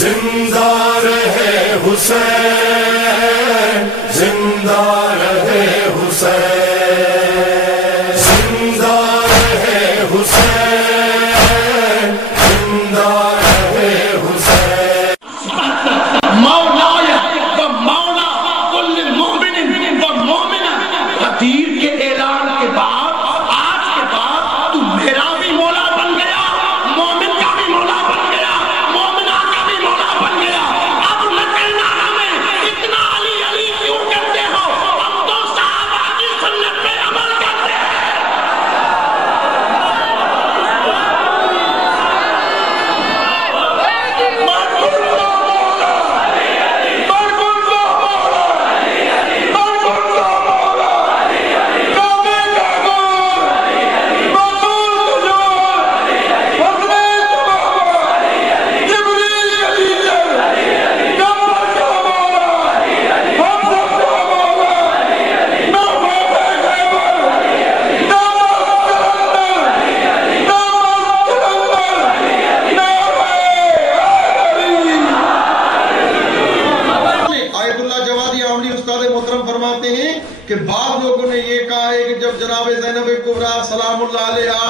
زندہ رہے حسین، زندہ رہے حسین، زندہ رہے حسین، زندہ رہے حسین۔ مولایا و مولا کل مومن و مومنہ، غدیر کے اعلان کے بعد آج کے بعد تو میرا بھی مولا بن گیا، مومن کا بھی مولا بن گیا، مومنہ کا بھی مولا بن گیا۔ اب نکلنا ہمیں اتنا علی علی کیوں کرتے ہو؟ ہم تو صحابہ کی سنت پہ عمل کرتے ہیں۔ کہ بعض لوگوں نے یہ کہا ہے کہ جب جناب زینب کبریٰ سلام اللہ علیہا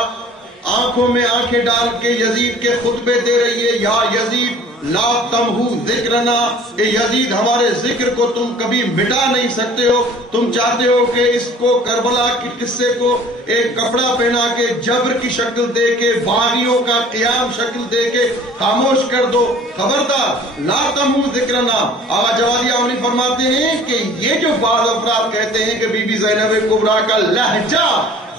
آنکھوں میں آنکھیں ڈال کے یزید کے خطبے دے رہی ہے، یا یزید لا تمہو ذکرنا، کہ یزید ہمارے ذکر کو تم کبھی مٹا نہیں سکتے ہو، تم چاہتے ہو کہ اس کو کربلا کے قصے کو ایک کپڑا پہنا کے جبر کی شکل دے کے باغیوں کا قیام شکل دے کے خاموش کر دو۔ خبردار، لا تمہو ذکرنا۔ آقا جوادی آمنی فرماتے ہیں کہ یہ جو بعض افراد کہتے ہیں کہ بی بی زینب کبریٰ کا لہجہ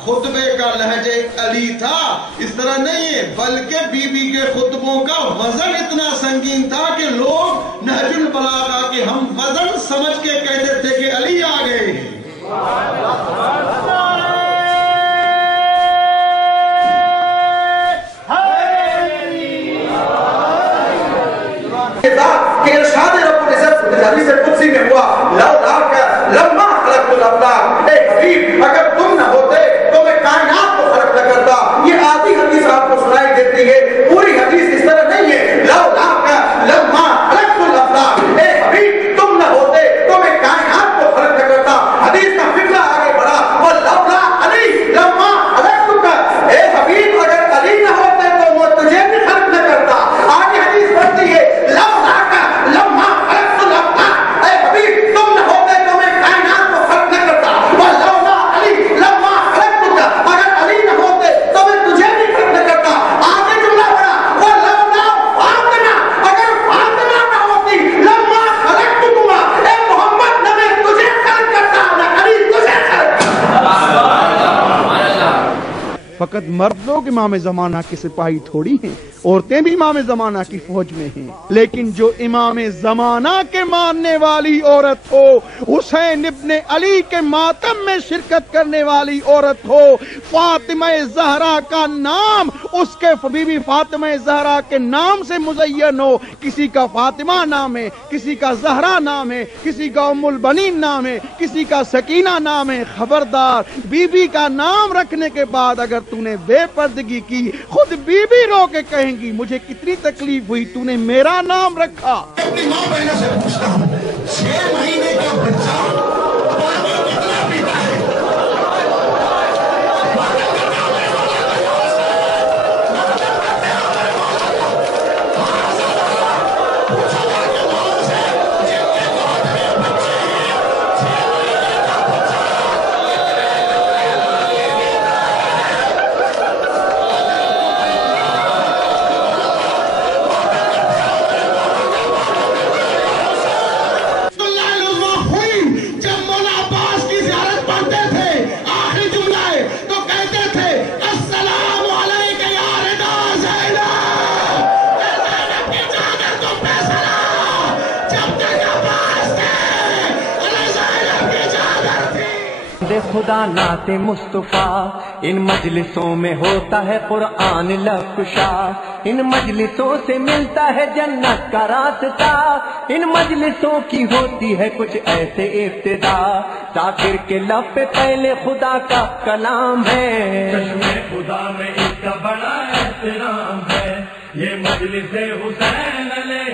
خطبے کا لہجہ علی تھا، اس طرح نہیں ہے، بلکہ بی بی کے خطبوں کا وزن اتنا سنگین تھا کہ لوگ نہج البلاغہ کے ہم وزن سمجھ کے کہتے تھے کہ علی آ گئے ہیں۔ کہ ارشاد رب العزت حدیث قدسی میں ہوا، لولاک لما خلقت الافلاک، اے حبیب اگر تم نہ ہوتے تو میں کائنات کو خلق نہ کرتا۔ یہ آدھی حدیث آپ کو سنائی دیتی ہے، پوری حدیث اس طرح نہیں ہے۔ لولاک لما خلقت الافلاک، اے حبیب تم نہ ہوتے تو میں کائنات کو خلق نہ کرتا۔ حدیث کا فقرہ آگے بڑھا، ولولا علی لما خلقتک، اے حبیب اگر علی نہ ہوتے تو وہ تجھے بھی خلق نہ کرتا۔ آگے حدیث بڑھتی ہے، لولاک لما خلقت الافلاک، اے حبیب تم نہ ہوتے تو میں کائنات کو خلق نہ کرتا۔ ولولا علی لما خلقتک، اگر علی نہ ہوتے تو میں تجھے بھی خلق نہ کرتا۔ آگے جملہ پڑھا، ولولا فاطمہ، اگر فاطمہ نہ ہوتی لما خلقتکما، اے محمد نہ میں تجھے خلق کرتا نہ علی تجھے خلق کرتا۔ فقط مرد لوگ امام زمانہ کے سپاہی تھوڑی ہیں، عورتیں بھی امام زمانہ کی فوج میں ہیں، لیکن جو امام زمانہ کے ماننے والی عورت ہو، حسین ابن علی کے ماتم میں شرکت کرنے والی عورت ہو، فاطمہ زہرا کا نام اس کے بی بی فاطمہ زہرا کے نام سے مزین ہو، کسی کا فاطمہ نام ہے، کسی کا زہرا نام ہے، کسی کا ام البنین نام ہے، کسی کا سکینہ نام ہے، خبردار، بی بی کا نام رکھنے کے بعد اگر تو نے بے پردگی کی، خود بی بی رو کے کہیں گی مجھے کتنی تکلیف ہوئی، تو نے میرا نام رکھا۔ اپنی ماں بہنوں سے پوچھتا ہوں، 6 مہینے کا بچہ پانی کتنا پیتا ہے؟ خدا نعت مصطفیٰ، ان مجلسوں میں ہوتا ہے قرآن لفشا، ان مجلسوں سے ملتا ہے جنت کا راستہ، ان مجلسوں کی ہوتی ہے کچھ ایسے ابتدا، ذاکر کے لب پہ پہلے خدا کا کلام ہے، چشم خدا میں اس کا بڑا احترام ہے، یہ مجلس حسین علیہ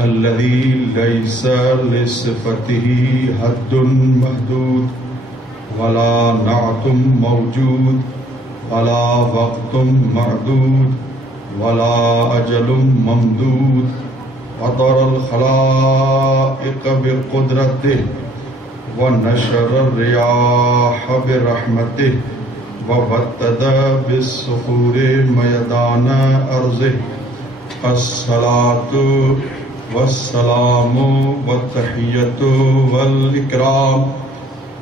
الذي ليس لصفته حد محدود ولا نعت موجود ولا وقت معدود ولا أجل ممدود فطر الخلائق بقدرته ونشر الرياح برحمته وبتد بالصخور ميدان أرضه الصلاة والسلام والتحية والإكرام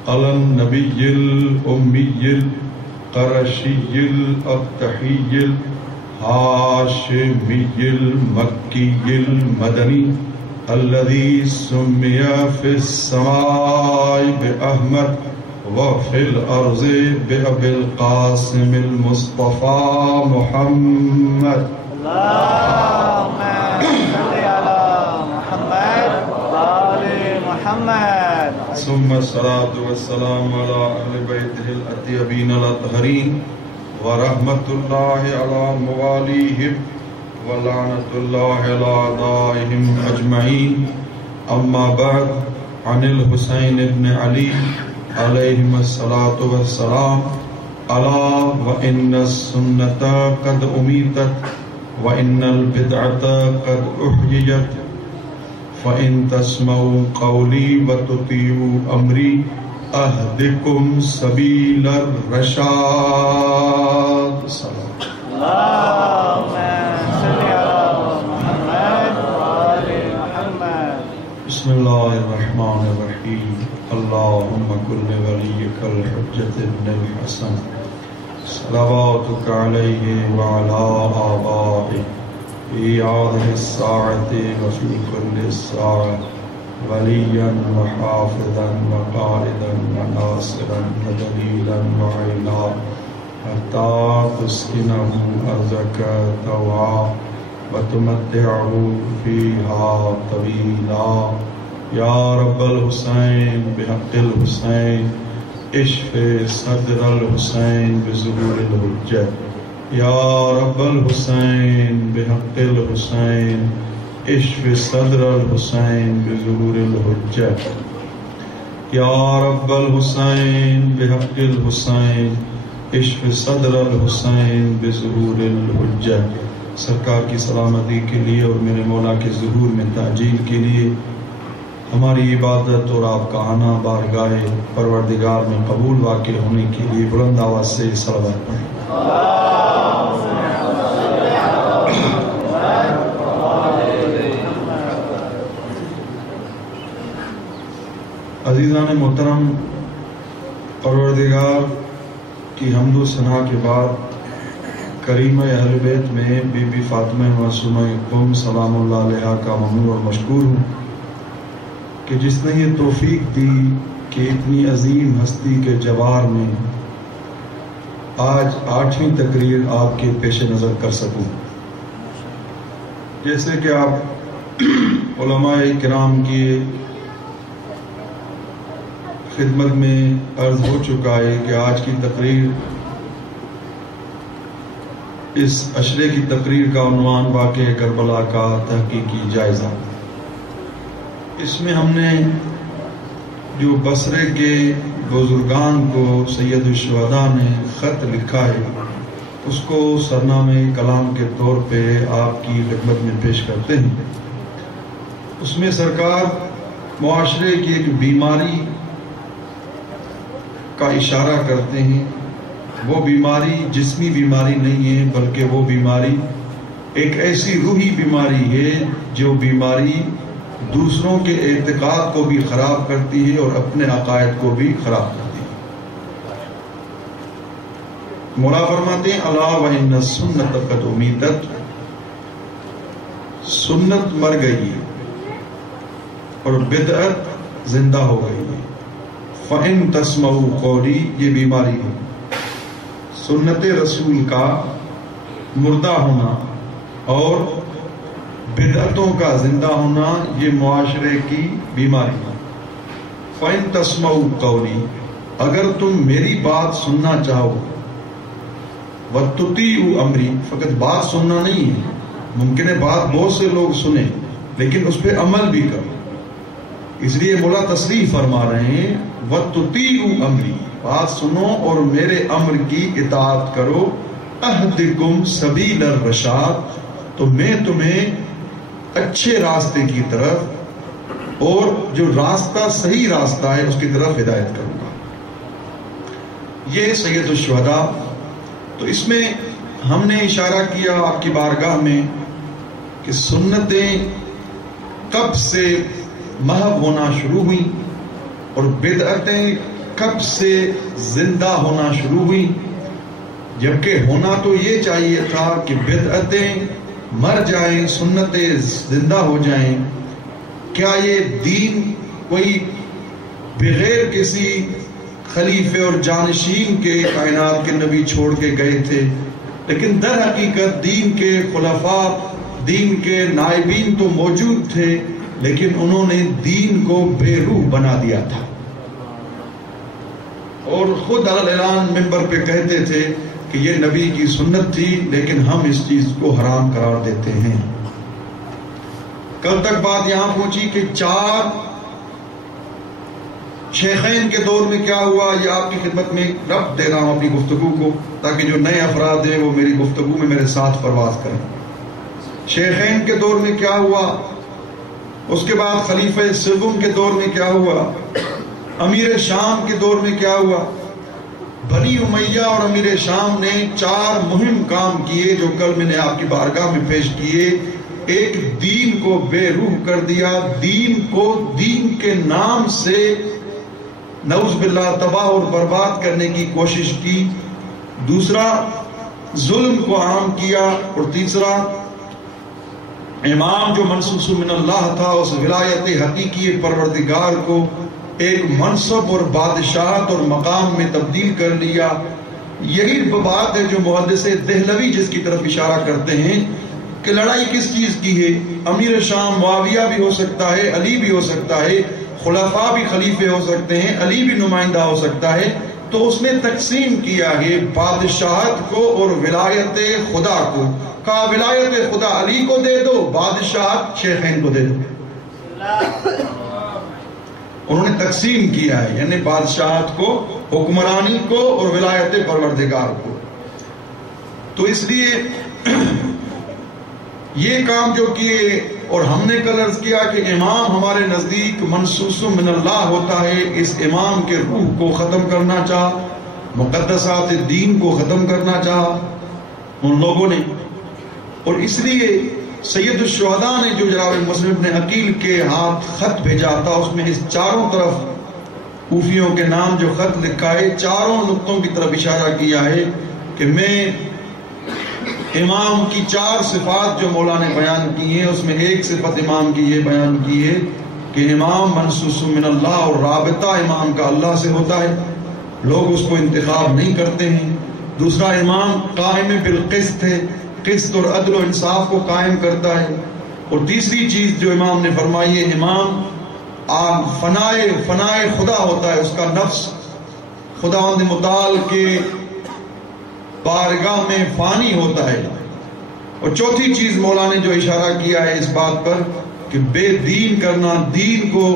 على النبي الأمي القرشي الأبتحي الهاشمي المكي المدني الذي سمي في السماء بأحمد وفي الأرض بأبي القاسم المصطفى محمد. ثم الصلاة والسلام على أهل بيته الأطيبين الأطهرين ورحمة الله على مواليهم ولعنة الله على أعدائهم أجمعين. أما بعد، عن الحسين بن علي عليهم الصلاة والسلام: ألا وإن السنة قد أميتت وإن البدعة قد أحييت فإن تسمعوا قولي وتطيعوا أمري أهدكم سبيل الرشاد. اللهم صل على محمد وآل محمد. بسم الله الرحمن الرحيم. اللهم كن وليك الحجة ابن الحسن صلواتك عليه وعلى آبائه في هذه الساعة وفي كل ساعة وليا وحافظا وقائدا وناصرا ودليلا وعينا حتى تسكنه أرضك طوعا وتمتعه فيها طويلا. يا رب الحسين بحق الحسين اشف صدر الحسين بظهور الحجة. يا رب الحسين بحق الحسين اشف صدر الحسين بظهور الحجة. يا رب الحسين بحق الحسين اشف صدر الحسين بظهور الحجة. سرکار کی سلامتی کے لیے اور میرے مولا کے ظہور میں تعجیل کے لیے ہماری عبادت اور آپ کا آنا بارگاہ پروردگار میں قبول واقع ہونے کے لیے بلند آواز سے صلوات پڑھیں. عزیزان محترم، پروردگار کی حمد و ثنا کے بعد کریمہ اہل بیت میں بی بی فاطمہ معصومہ قم سلام اللہ علیہا کا ممنون اور مشکور ہوں کہ جس نے یہ توفیق دی کہ اتنی عظیم ہستی کے جوار میں آج 8ویں تقریر آپ کے پیش نظر کر سکوں. جیسے کہ آپ علماء کرام کی خدمت میں عرض ہو چکا ہے کہ آج کی تقریر اس عشرے کی تقریر کا عنوان واقعہ کربلا کا تحقیقی جائزہ. اس میں ہم نے جو بصرے کے بزرگان کو سید الشہداء نے خط لکھا ہے اس کو سرنامہ کلام کے طور پہ آپ کی خدمت میں پیش کرتے ہیں. اس میں سرکار معاشرے کی ایک بیماری کا اشارہ کرتے ہیں. وہ بیماری جسمی بیماری نہیں ہے، بلکہ وہ بیماری ایک ایسی روحی بیماری ہے جو بیماری دوسروں کے اعتقاد کو بھی خراب کرتی ہے اور اپنے عقائد کو بھی خراب کرتی ہے. مولا فرماتے ہیں الا وان السنت قد امیتت، سنت مر گئی اور بدعت زندہ ہو گئی ہے. فَإِن تَسْمَعُوا قَوْلِي، یہ بیماری ہے. سنت رسول کا مردہ ہونا اور بدعتوں کا زندہ ہونا یہ معاشرے کی بیماری ہے. فَإِن تَسْمَعُوا قَوْلِي، اگر تم میری بات سننا چاہو، وَتُطِيعُوا أَمْرِي، فقط بات سننا نہیں ہے، ممکن ہے بات بہت سے لوگ سنیں لیکن اس پہ عمل بھی کرو. اس لیے مولا تصریح فرما رہے ہیں وَتُطِيعُوا أَمْرِي، بات سنو اور میرے امر کی اطاعت کرو. اہدکم سبیل الرشاد، تو میں تمہیں اچھے راستے کی طرف اور جو راستہ صحیح راستہ ہے اس کی طرف ہدایت کروں گا. یہ سید الشہداء. تو اس میں ہم نے اشارہ کیا آپ کی بارگاہ میں کہ سنتیں کب سے محو ہونا شروع ہوئی اور بدعتیں کب سے زندہ ہونا شروع ہوئی. جبکہ ہونا تو یہ چاہیے تھا کہ بدعتیں مر جائیں، سنتیں زندہ ہو جائیں. کیا یہ دین کوئی بغیر کسی خلیفے اور جانشین کے کائنات کے نبی چھوڑ کے گئے تھے؟ لیکن در حقیقت دین کے خلفاء، دین کے نائبین تو موجود تھے، لیکن انہوں نے دین کو بے روح بنا دیا تھا اور خود اعلان منبر پہ کہتے تھے کہ یہ نبی کی سنت تھی لیکن ہم اس چیز کو حرام قرار دیتے ہیں. کل تک بات یہاں پہنچی کہ 4 شیخین کے دور میں کیا ہوا. یہ آپ کی خدمت میں ربط دے رہا ہوں اپنی گفتگو کو، تاکہ جو نئے افراد ہیں وہ میری گفتگو میں میرے ساتھ پرواز کریں. شیخین کے دور میں کیا ہوا، اس کے بعد خلیفہ سوم کے دور میں کیا ہوا، امیر شام کے دور میں کیا ہوا. بنی امیہ اور امیر شام نے 4 مہم کام کیے جو کل میں نے آپ کی بارگاہ میں پیش کیے. ایک، دین کو بے روح کر دیا، دین کو دین کے نام سے نعوذ باللہ تباہ اور برباد کرنے کی کوشش کی. دوسرا، ظلم کو عام کیا. اور تیسرا، امام جو منصوص من اللہ تھا اس ولایت حقیقی پروردگار کو ایک منصب اور بادشاہت اور مقام میں تبدیل کر لیا. یہی بات ہے جو محدث دہلوی جس کی طرف اشارہ کرتے ہیں کہ لڑائی کس چیز کی ہے. امیر شام معاویہ بھی ہو سکتا ہے، علی بھی ہو سکتا ہے، خلفاء بھی خلیفے ہو سکتے ہیں، علی بھی نمائندہ ہو سکتا ہے. تو اس نے تقسیم کیا ہے بادشاہت کو اور ولایت خدا کو. کہا ولایت خدا علی کو دے دو، بادشاہت شیخین کو دے دو. انہوں نے تقسیم کیا ہے، یعنی بادشاہت کو، حکمرانی کو اور ولایت پروردگار کو. تو اس لیے یہ کام جو کیے، اور ہم نے کل عرض کیا کہ امام ہمارے نزدیک منصوص من اللہ ہوتا ہے. اس امام کے روح کو ختم کرنا چاہا، مقدسات دین کو ختم کرنا چاہا ان لوگوں نے. اور اس لیے سید الشہداء نے جو جناب مسلم ابن عقیل کے ہاتھ خط بھیجا تھا، اس میں اس چاروں طرف کوفیوں کے نام جو خط لکھا ہے، چاروں نقطوں کی طرف اشارہ کیا ہے کہ میں امام کی 4 صفات جو مولا نے بیان کی ہیں، اس میں ایک صفت امام کی یہ بیان کی ہے کہ امام منصوص من اللہ، اور رابطہ امام کا اللہ سے ہوتا ہے، لوگ اس کو انتخاب نہیں کرتے ہیں. دوسرا، امام قائم بالقسط ہے، قسط اور عدل و انصاف کو قائم کرتا ہے. اور تیسری چیز جو امام نے فرمائی ہے، امام فنائے خدا ہوتا ہے، اس کا نفس خداوند متعال کے بارگاہ میں فانی ہوتا ہے. اور چوتھی چیز مولا نے جو اشارہ کیا ہے اس بات پر کہ بے دین کرنا، دین کو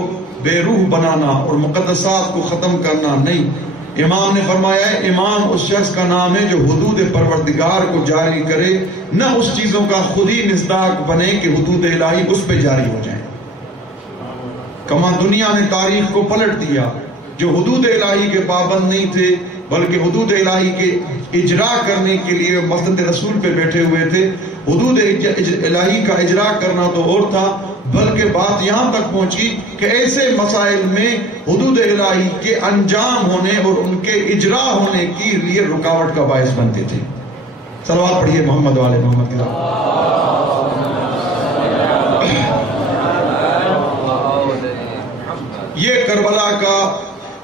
بے روح بنانا اور مقدسات کو ختم کرنا نہیں. امام نے فرمایا ہے امام اس شخص کا نام ہے جو حدود پروردگار کو جاری کرے، نہ اس چیزوں کا خود ہی مصداق بنے کہ حدود الہی اس پہ جاری ہو جائیں. کما دنیا نے تاریخ کو پلٹ دیا. جو حدود الہی کے پابند نہیں تھے بلکہ حدود الہی کے اجرا کرنے کے لیے مسند رسول پہ بیٹھے ہوئے تھے. حدود الہی کا اجرا کرنا تو اور تھا، بلکہ بات یہاں تک پہنچی کہ ایسے مسائل میں حدود الہی کے انجام ہونے اور ان کے اجرا ہونے کے لیے رکاوٹ کا باعث بنتے تھے. صلوات پڑھیے محمد والے محمد کی ذات. یہ کربلا کا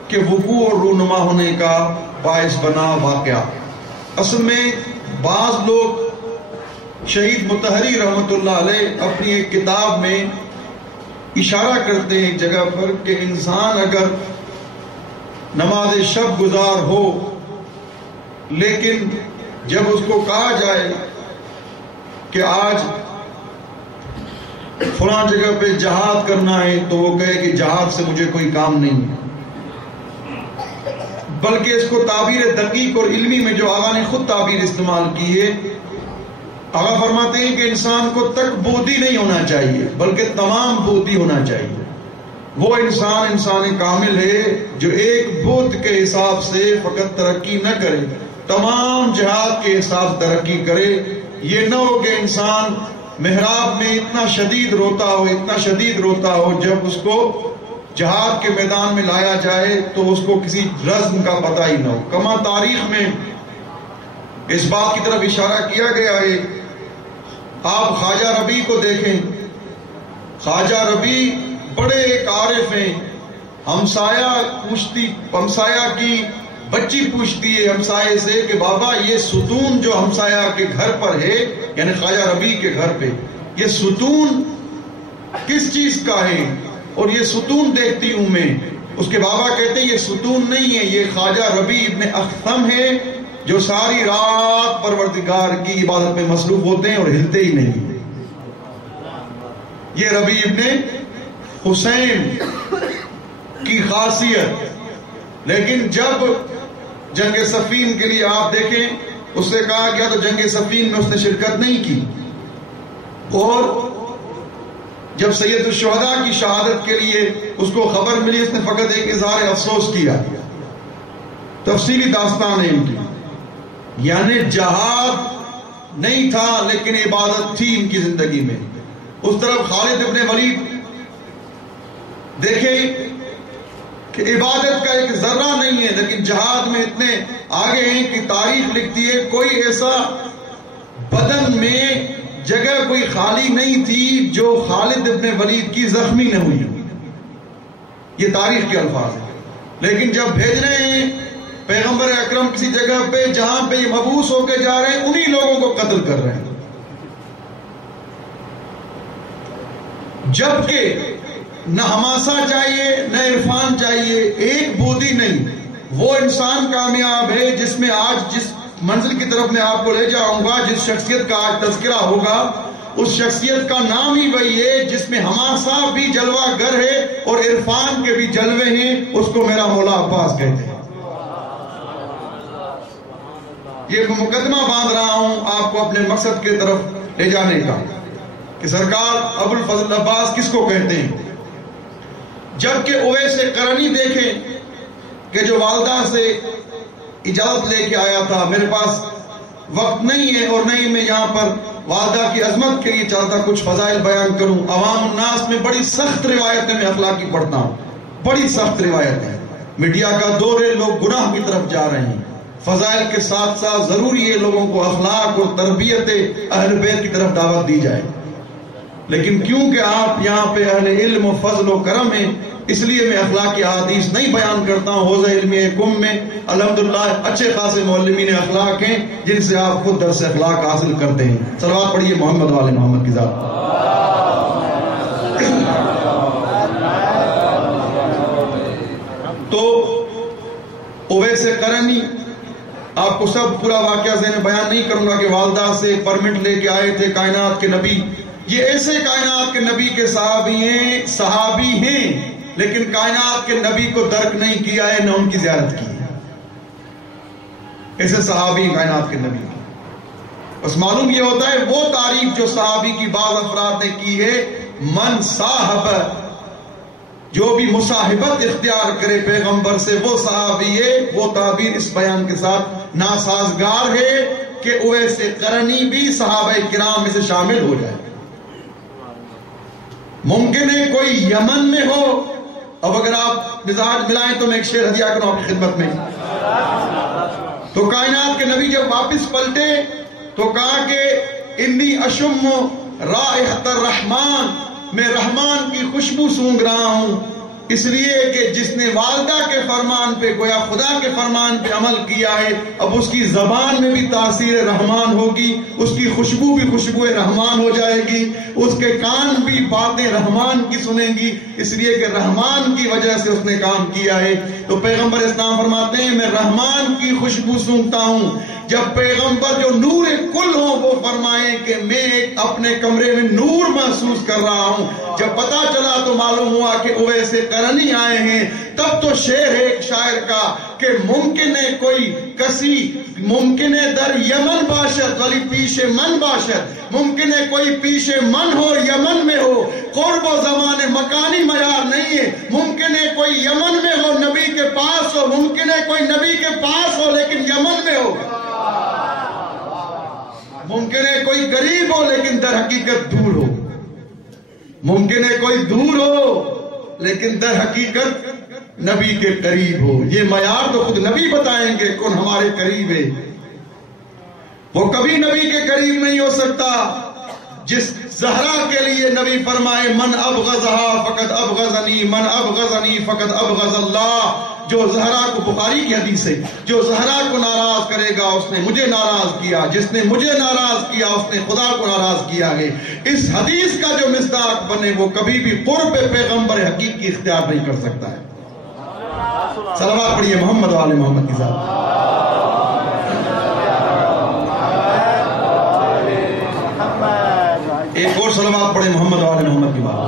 کہ وقوع اور رونما ہونے کا باعث بنا واقعہ. اصل میں بعض لوگ شہید مطہری رحمت اللہ علیہ اپنی ایک کتاب میں اشارہ کرتے ہیں ایک جگہ پر کہ انسان اگر نماز شب گزار ہو لیکن جب اس کو کہا جائے کہ آج فلاں جگہ پہ جہاد کرنا ہے تو وہ کہے کہ جہاد سے مجھے کوئی کام نہیں، بلکہ اس کو تعبیر دقیق اور علمی میں جو آقا نے خود تعبیر استعمال کی ہے، آقا فرماتے ہیں کہ انسان کو تک بودی نہیں ہونا چاہیے بلکہ تمام بودی ہونا چاہیے. وہ انسان کامل ہے جو ایک بود کے حساب سے فقط ترقی نہ کرے، تمام جہاد کے حساب سے ترقی کرے. یہ نہ ہو کہ انسان محراب میں اتنا شدید روتا ہو جب اس کو جہاد کے میدان میں لایا جائے تو اس کو کسی رزم کا پتہ ہی نہ ہو. کما تاریخ میں اس بات کی طرف اشارہ کیا گیا ہے. آپ خواجہ ربیع کو دیکھیں. خواجہ ربیع بڑے ایک عارف ہیں. ہمسایہ کی بچی پوچھتی ہے ہمسائے سے کہ بابا یہ ستون جو ہمسایہ کے گھر پر ہے، یعنی خواجہ ربیع کے گھر پہ، یہ ستون کس چیز کا ہے؟ اور یہ ستون دیکھتی ہوں میں. اس کے بابا کہتے ہیں یہ ستون نہیں ہے، یہ خواجہ ربیع ابن اخثم ہے جو ساری رات پروردگار کی عبادت میں مصروف ہوتے ہیں اور ہلتے ہی نہیں. یہ ربیع ابن حسین کی خاصیت. لیکن جب جنگ صفین کے لیے آپ دیکھیں اس سے کہا گیا تو جنگ صفین میں اس نے شرکت نہیں کی، اور جب سید الشہداء کی شہادت کے لیے اس کو خبر ملی اس نے فقط ایک اظہار افسوس کیا. تفصیلی داستان ہے ان کی. یعنی جہاد نہیں تھا لیکن عبادت تھی ان کی زندگی میں. اس طرف خالد ابن ولید دیکھیں کہ عبادت کا ایک ذرہ نہیں ہے لیکن جہاد میں اتنے آگے ہیں کہ تاریخ لکھتی ہے کوئی ایسا بدن میں جگہ کوئی خالی نہیں تھی جو خالد ابن ولید کی زخمی نہ ہوئی. یہ تاریخ کے الفاظ ہیں. لیکن جب بھیج رہے ہیں پیغمبر اکرم کسی جگہ پہ جہاں پہ یہ مبعوث ہو کے جا رہے ہیں انہی لوگوں کو قتل کر رہے ہیں. جبکہ نہ حماسہ چاہیے نہ عرفان چاہیے، ایک بودی نہیں. وہ انسان کامیاب ہے جس میں آج جس منزل کی طرف میں آپ کو لے جاؤں گا، جس شخصیت کا آج تذکرہ ہوگا، اس شخصیت کا نام ہی وہی ہے جس میں حماسہ بھی جلوہ گر ہے اور عرفان کے بھی جلوے ہیں. اس کو میرا مولا عباس کہتے ہیں. یہ مقدمہ باندھ رہا ہوں آپ کو اپنے مقصد کی طرف لے جانے کا کہ سرکار ابو الفضل عباس کس کو کہتے ہیں. جبکہ اویس قرنی دیکھیں کہ جو والدہ سے اجازت لے کے آیا تھا، میرے پاس وقت نہیں ہے اور نہیں میں یہاں پر والدہ کی عظمت کے لیے چاہتا کچھ فضائل بیان کروں. عوام الناس میں بڑی سخت روایتیں میں اخلاقی پڑھتا ہوں، بڑی سخت روایتیں. میڈیا کا دور ہے، لوگ گناہ کی طرف جا رہے ہیں. فضائل کے ساتھ ساتھ ضروری ہے لوگوں کو اخلاق اور تربیت اہل بیت کی طرف دعوت دی جائے. لیکن کیونکہ آپ یہاں پہ اہل علم و فضل و کرم ہیں اس لیے میں اخلاقی احادیث نہیں بیان کرتا ہوں. حوزہ علمی کم میں الحمدللہ اچھے خاصے معلمین اخلاق ہیں جن سے آپ خود درس اخلاق حاصل کرتے ہیں. صلوات پڑھیے محمد والے محمد کی ذات. تو اویس قرنی آپ کو سب پورا واقعہ ذہن بیان نہیں کروں گا کہ والدہ سے پرمٹ لے کے آئے تھے کائنات کے نبی. یہ ایسے کائنات کے نبی کے صحابی ہیں لیکن کائنات کے نبی کو درک نہیں کیا ہے نہ ان کی زیارت کی ہے. ایسے صحابی کائنات کے نبی کی. بس معلوم یہ ہوتا ہے وہ تعریف جو صحابی کی بعض افراد نے کی ہے، من صاحب جو بھی مصاحبت اختیار کرے پیغمبر سے وہ صحابی ہے. وہ تعبیر اس بیان کے ساتھ ناسازگار ہے کہ اویس قرنی بھی صحابہ کرام میں سے شامل ہو جائے. ممکن ہے کوئی یمن میں ہو. اب اگر آپ مزاج ملائیں تو میں ایک شعر ہدیہ کروں آپ کی خدمت میں. تو کائنات کے نبی جب واپس پلٹے تو کہا کہ انی اشم رائحۃ الرحمن، میں رحمان کی خوشبو سونگ رہا ہوں، اس لیے کہ جس نے والدہ کے فرمان پہ گویا خدا کے فرمان پہ عمل کیا ہے، اب اس کی زبان میں بھی تاثیر رحمان ہوگی، اس کی خوشبو بھی خوشبو رحمان ہو جائے گی، اس کے کان بھی باتیں رحمان کی سنیں گی، اس لیے کہ رحمان کی وجہ سے اس نے کام کیا ہے. تو پیغمبر اسلام فرماتے ہیں میں رحمان کی خوشبو سونگتا ہوں. جب پیغمبر جو نور کل ہوں وہ فرمائیں کہ میں اپنے کمرے میں نور محسوس کر رہا ہوں. جب پتا چلا تو معلوم ہوا کہ اویس قرنی آئے ہیں. تب تو شعر ہے ایک شاعر کا کہ ممکن ہے کوئی کسی، ممکن ہے در یمن باشد ولی پیش من باشد، ممکن ہے کوئی پیش من ہو یمن میں ہو، قرب و زمان مکانی معیار نہیں ہے. ممکن ہے کوئی یمن میں ہو نبی کے پاس ہو، ممکن ہے کوئی نبی کے پاس ہو لیکن یمن میں ہو. ممکن ہے کوئی قریب ہو لیکن در حقیقت دور ہو. ممکن ہے کوئی دور ہو لیکن در حقیقت نبی کے قریب ہو. یہ معیار تو خود نبی بتائیں گے کون ہمارے قریب ہے. وہ کبھی نبی کے قریب نہیں ہو سکتا جس زہرا کے لیے نبی فرمائے من ابغضها فقد ابغضنی، من ابغضنی فقد ابغض اللہ. جو زہرا کو، بخاری کی حدیث ہے، جو زہرا کو ناراض کرے گا اس نے مجھے ناراض کیا، جس نے مجھے ناراض کیا اس نے خدا کو ناراض کیا ہے. اس حدیث کا جو مصداق بنے وہ کبھی بھی قرب پیغمبر حقیقی اختیار نہیں کر سکتا ہے. صلوات پڑھیے محمد و آل محمد کی ذات. ایک اور صلوات پڑھیں محمد و آل محمد کی بات.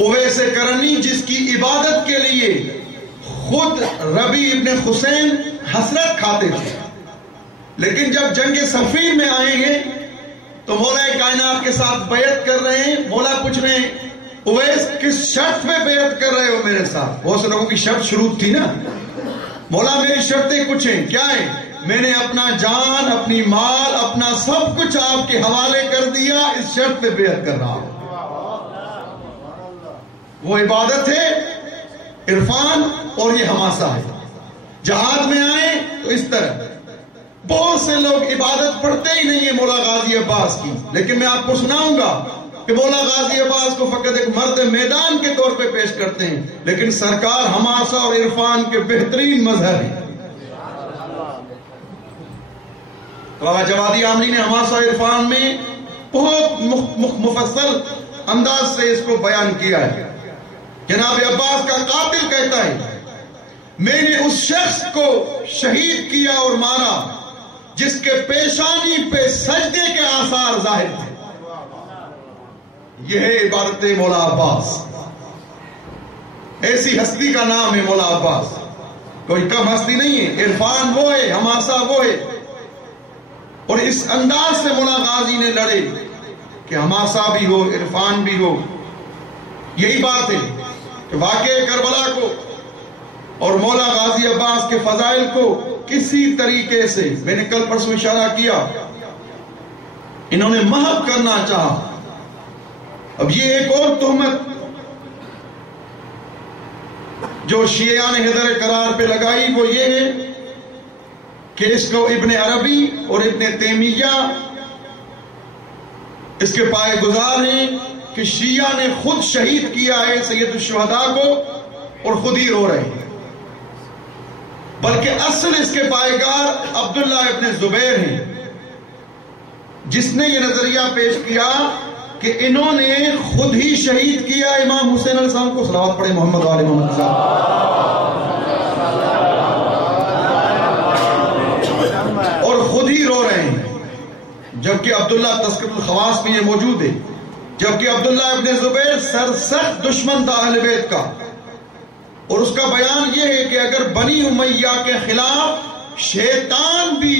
اویس قرنی جس کی عبادت کے لیے خود ربی ابن حسین حسرت کھاتے تھے، لیکن جب جنگ صفین میں آئیں گے تو مولا کائنات کے ساتھ بیعت کر رہے ہیں. مولا پوچھ رہے ہیں اویس کس شرط پہ بیعت کر رہے ہو میرے ساتھ؟ بہت سے لوگوں کی شرط شروط تھی نا. مولا میری شرطیں کچھ ہیں. کیا ہیں؟ میں نے اپنا جان، اپنی مال، اپنا سب کچھ آپ کے حوالے کر دیا، اس شرط پہ بیعت کر رہا ہوں. وہ عبادت ہے، عرفان، اور یہ حماسہ ہے. جہاد میں آئے تو اس طرح. بہت سے لوگ عبادت پڑھتے ہی نہیں ہیں مولا غازی عباس کی، لیکن میں آپ کو سناؤں گا کہ مولا غازی عباس کو فقط ایک مرد میدان کے طور پہ پیش کرتے ہیں، لیکن سرکار حماسہ اور عرفان کے بہترین مظہر ہیں. خواجہ جوادی عاملی نے حماسہ اور عرفان میں بہت مفصل انداز سے اس کو بیان کیا ہے. جناب عباس کا قاتل کہتا ہے میں نے اس شخص کو شہید کیا اور مارا جس کے پیشانی پہ سجدے کے آثار ظاہر تھے. یہ ہے عبادت مولا عباس. ایسی ہستی کا نام ہے مولا عباس، کوئی کم ہستی نہیں ہے. عرفان وہ ہے، حماسہ وہ ہے. اور اس انداز سے مولا غازی نے لڑے کہ حماسہ بھی ہو، عرفان بھی ہو. یہی بات ہے کہ واقعہ کربلا کو اور مولا غازی عباس کے فضائل کو کسی طریقے سے، میں نے کل پرسوں اشارہ کیا، انہوں نے محو کرنا چاہا. اب یہ ایک اور تہمت جو شیعیان حیدر قرار پہ لگائی وہ یہ ہے کہ اس کو ابن عربی اور ابن تیمیہ اس کے پائے گزار ہیں کہ شیعہ نے خود شہید کیا ہے سید الشہداء کو اور خود ہی رو رہے ہیں، بلکہ اصل اس کے پائیگار عبداللہ ابن زبیر ہیں جس نے یہ نظریہ پیش کیا کہ انہوں نے خود ہی شہید کیا امام حسین علیہ السلام کو. صلوات پڑھیں محمد و آل محمد صاحب. اور خود ہی رو رہے ہیں، جبکہ عبداللہ تذکرۃ الخواص میں یہ موجود ہے، جبکہ عبداللہ ابن زبیر سرسخت دشمن تھا اہل بیت کا. اور اس کا بیان یہ ہے کہ اگر بنی امیہ کے خلاف شیطان بھی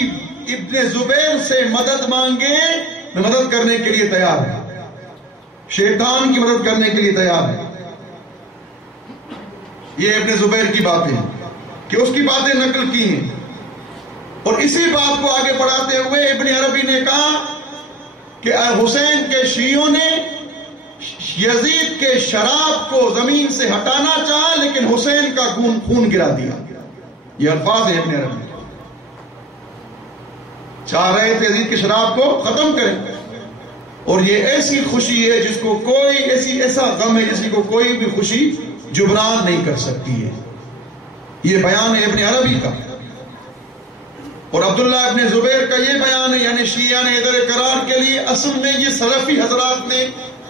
ابن زبیر سے مدد مانگے، میں مدد کرنے کے لیے تیار ہے، شیطان کی مدد کرنے کے لیے تیار ہے۔ یہ ابن زبیر کی باتیں کہ اس کی باتیں نقل کی ہیں، اور اسی بات کو آگے بڑھاتے ہوئے ابن عربی نے کہا کہ حسین کے شیعوں نے یزید کے شراب کو زمین سے ہٹانا چاہا لیکن حسین کا خون گرا دیا۔ یہ الفاظ ہیں ابن عربی، چاہ رہے تھے یزید کے شراب کو ختم کریں، اور یہ ایسی خوشی ہے جس کو کوئی ایسا غم ہے جس کو کوئی بھی خوشی جبران نہیں کر سکتی ہے۔ یہ بیان ہے ابن عربی کا، اور عبداللہ ابن زبیر کا یہ بیان ہے، یعنی شیعہ نے حیدر قرار کے لیے اصل میں یہ سلفی حضرات نے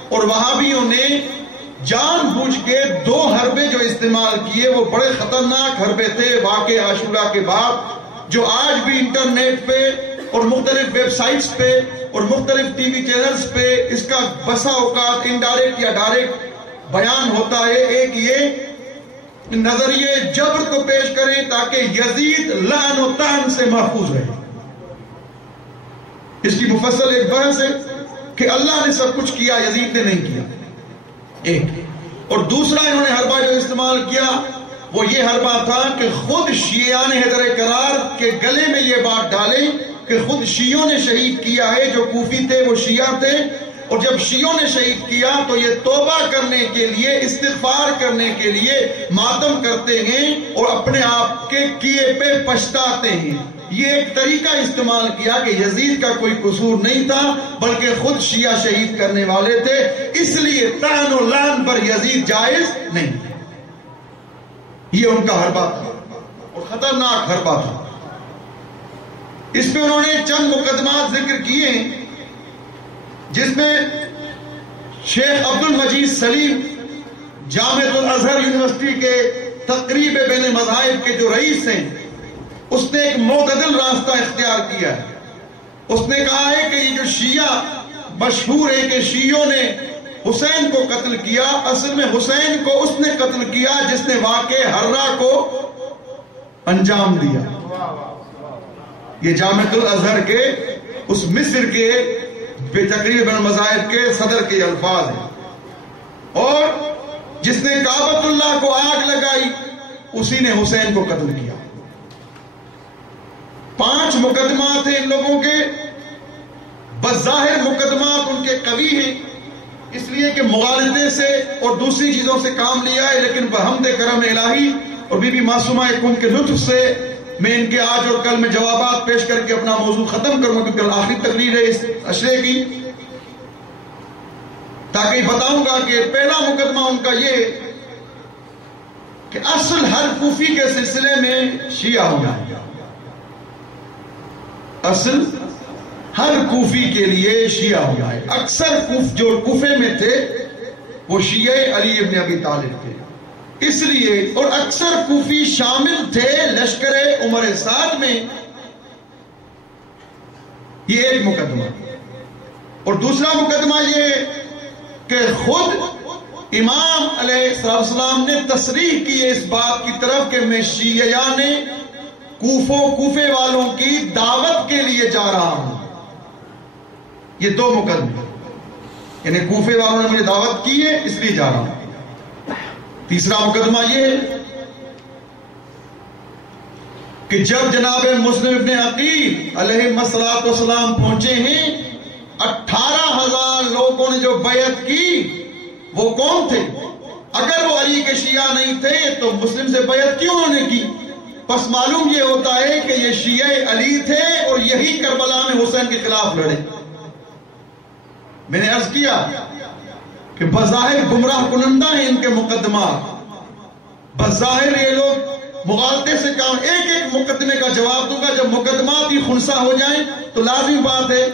اور وہابیوں نے جان بوجھ کے 2 حربے جو استعمال کیے وہ بڑے خطرناک حربے تھے واقعہ عاشورہ کے بعد، جو آج بھی انٹرنیٹ پہ اور مختلف ویب سائٹس پہ اور مختلف ٹی وی چینلز پہ اس کا بسا اوقات انڈائریکٹ یا ڈائریکٹ بیان ہوتا ہے۔ ایک یہ نظریے جبر کو پیش کریں تاکہ یزید لعن و طعن سے محفوظ رہے۔ اس کی مفصل ایک بحث ہے کہ اللہ نے سب کچھ کیا، یزید نے نہیں کیا، ایک۔ اور دوسرا انہوں نے حربہ جو استعمال کیا وہ یہ حربہ تھا کہ خود شیعان حیدر قرار کے گلے میں یہ بات ڈالیں کہ خود شیعوں نے شہید کیا ہے، جو کوفی تھے وہ شیعہ تھے، اور جب شیعوں نے شہید کیا تو یہ توبہ کرنے کے لیے، استغفار کرنے کے لیے ماتم کرتے ہیں اور اپنے آپ کے کیے پہ پچھتاتے ہیں۔ یہ ایک طریقہ استعمال کیا کہ یزید کا کوئی قصور نہیں تھا بلکہ خود شیعہ شہید کرنے والے تھے، اس لیے طعن و لعن پر یزید جائز نہیں۔ یہ ان کا حربہ تھا اور خطرناک حربہ تھا۔ اس میں انہوں نے چند مقدمات ذکر کیے جس میں شیخ عبد المجید سلیم جامعۃ الازہر یونیورسٹی کے تقریب بین مذاہب کے جو رئیس ہیں، اس نے ایک معتدل راستہ اختیار کیا ہے۔ اس نے کہا ہے کہ یہ جو شیعہ مشہور ہے کہ شیعوں نے حسین کو قتل کیا، اصل میں حسین کو اس نے قتل کیا جس نے واقع حرہ کو انجام دیا۔ یہ جامعۃ الازہر کے اس مصر کے تقریب مذاہب کے صدر کے الفاظ ہیں، اور جس نے کعبۃ اللہ کو آگ لگائی اسی نے حسین کو قتل کیا۔ 5 مقدمات ہیں ان لوگوں کے، بظاہر مقدمات ان کے قوی ہیں اس لیے کہ مغالطے سے اور دوسری چیزوں سے کام لیا ہے، لیکن بحمد کرم الہی اور بی بی معصومہ کن کے لطف سے میں ان کے آج اور کل میں جوابات پیش کر کے اپنا موضوع ختم کروں گا، کیونکہ کل آخری تقریر ہے اس عشرے کی، تاکہ بتاؤں گا کہ پہلا مقدمہ ان کا یہ کہ اصل ہر کوفی کے سلسلے میں شیعہ ہونا ہے۔ اصل ہر کوفی کے لیے شیعہ ہونا ہے۔ اکثر جو کوفے میں تھے وہ شیعہ علی ابن ابی طالب تھے، اس لیے، اور اکثر کوفی شامل تھے لشکر عمر سعد میں۔ یہ ایک مقدمہ، اور دوسرا مقدمہ یہ کہ خود امام علیہ السلام نے تصریح کی ہے اس بات کی طرف کہ میں شیعیان کوفے والوں کی دعوت کے لیے جا رہا ہوں۔ یہ 2 مقدمے، یعنی کوفے والوں نے مجھے دعوت کی ہے اس لیے جا رہا ہوں۔ تیسرا مقدمہ یہ ہے کہ جب جناب مسلم ابن عقیل علیہ السلام پہنچے ہیں، 18,000 لوگوں نے جو بیعت کی وہ کون تھے؟ اگر وہ علی کے شیعہ نہیں تھے تو مسلم سے بیعت کیوں انہوں نے کی؟ پس معلوم یہ ہوتا ہے کہ یہ شیعہ علی تھے اور یہی کربلا میں حسین کے خلاف لڑے۔ میں نے عرض کیا کہ بظاہر گمراہ کنندہ ہیں ان کے مقدمات، بظاہر یہ لوگ مغالطے سے کام، ایک مقدمے کا جواب دوں گا، جب مقدمات ہی خنثی ہو جائیں تو لازمی بات ہے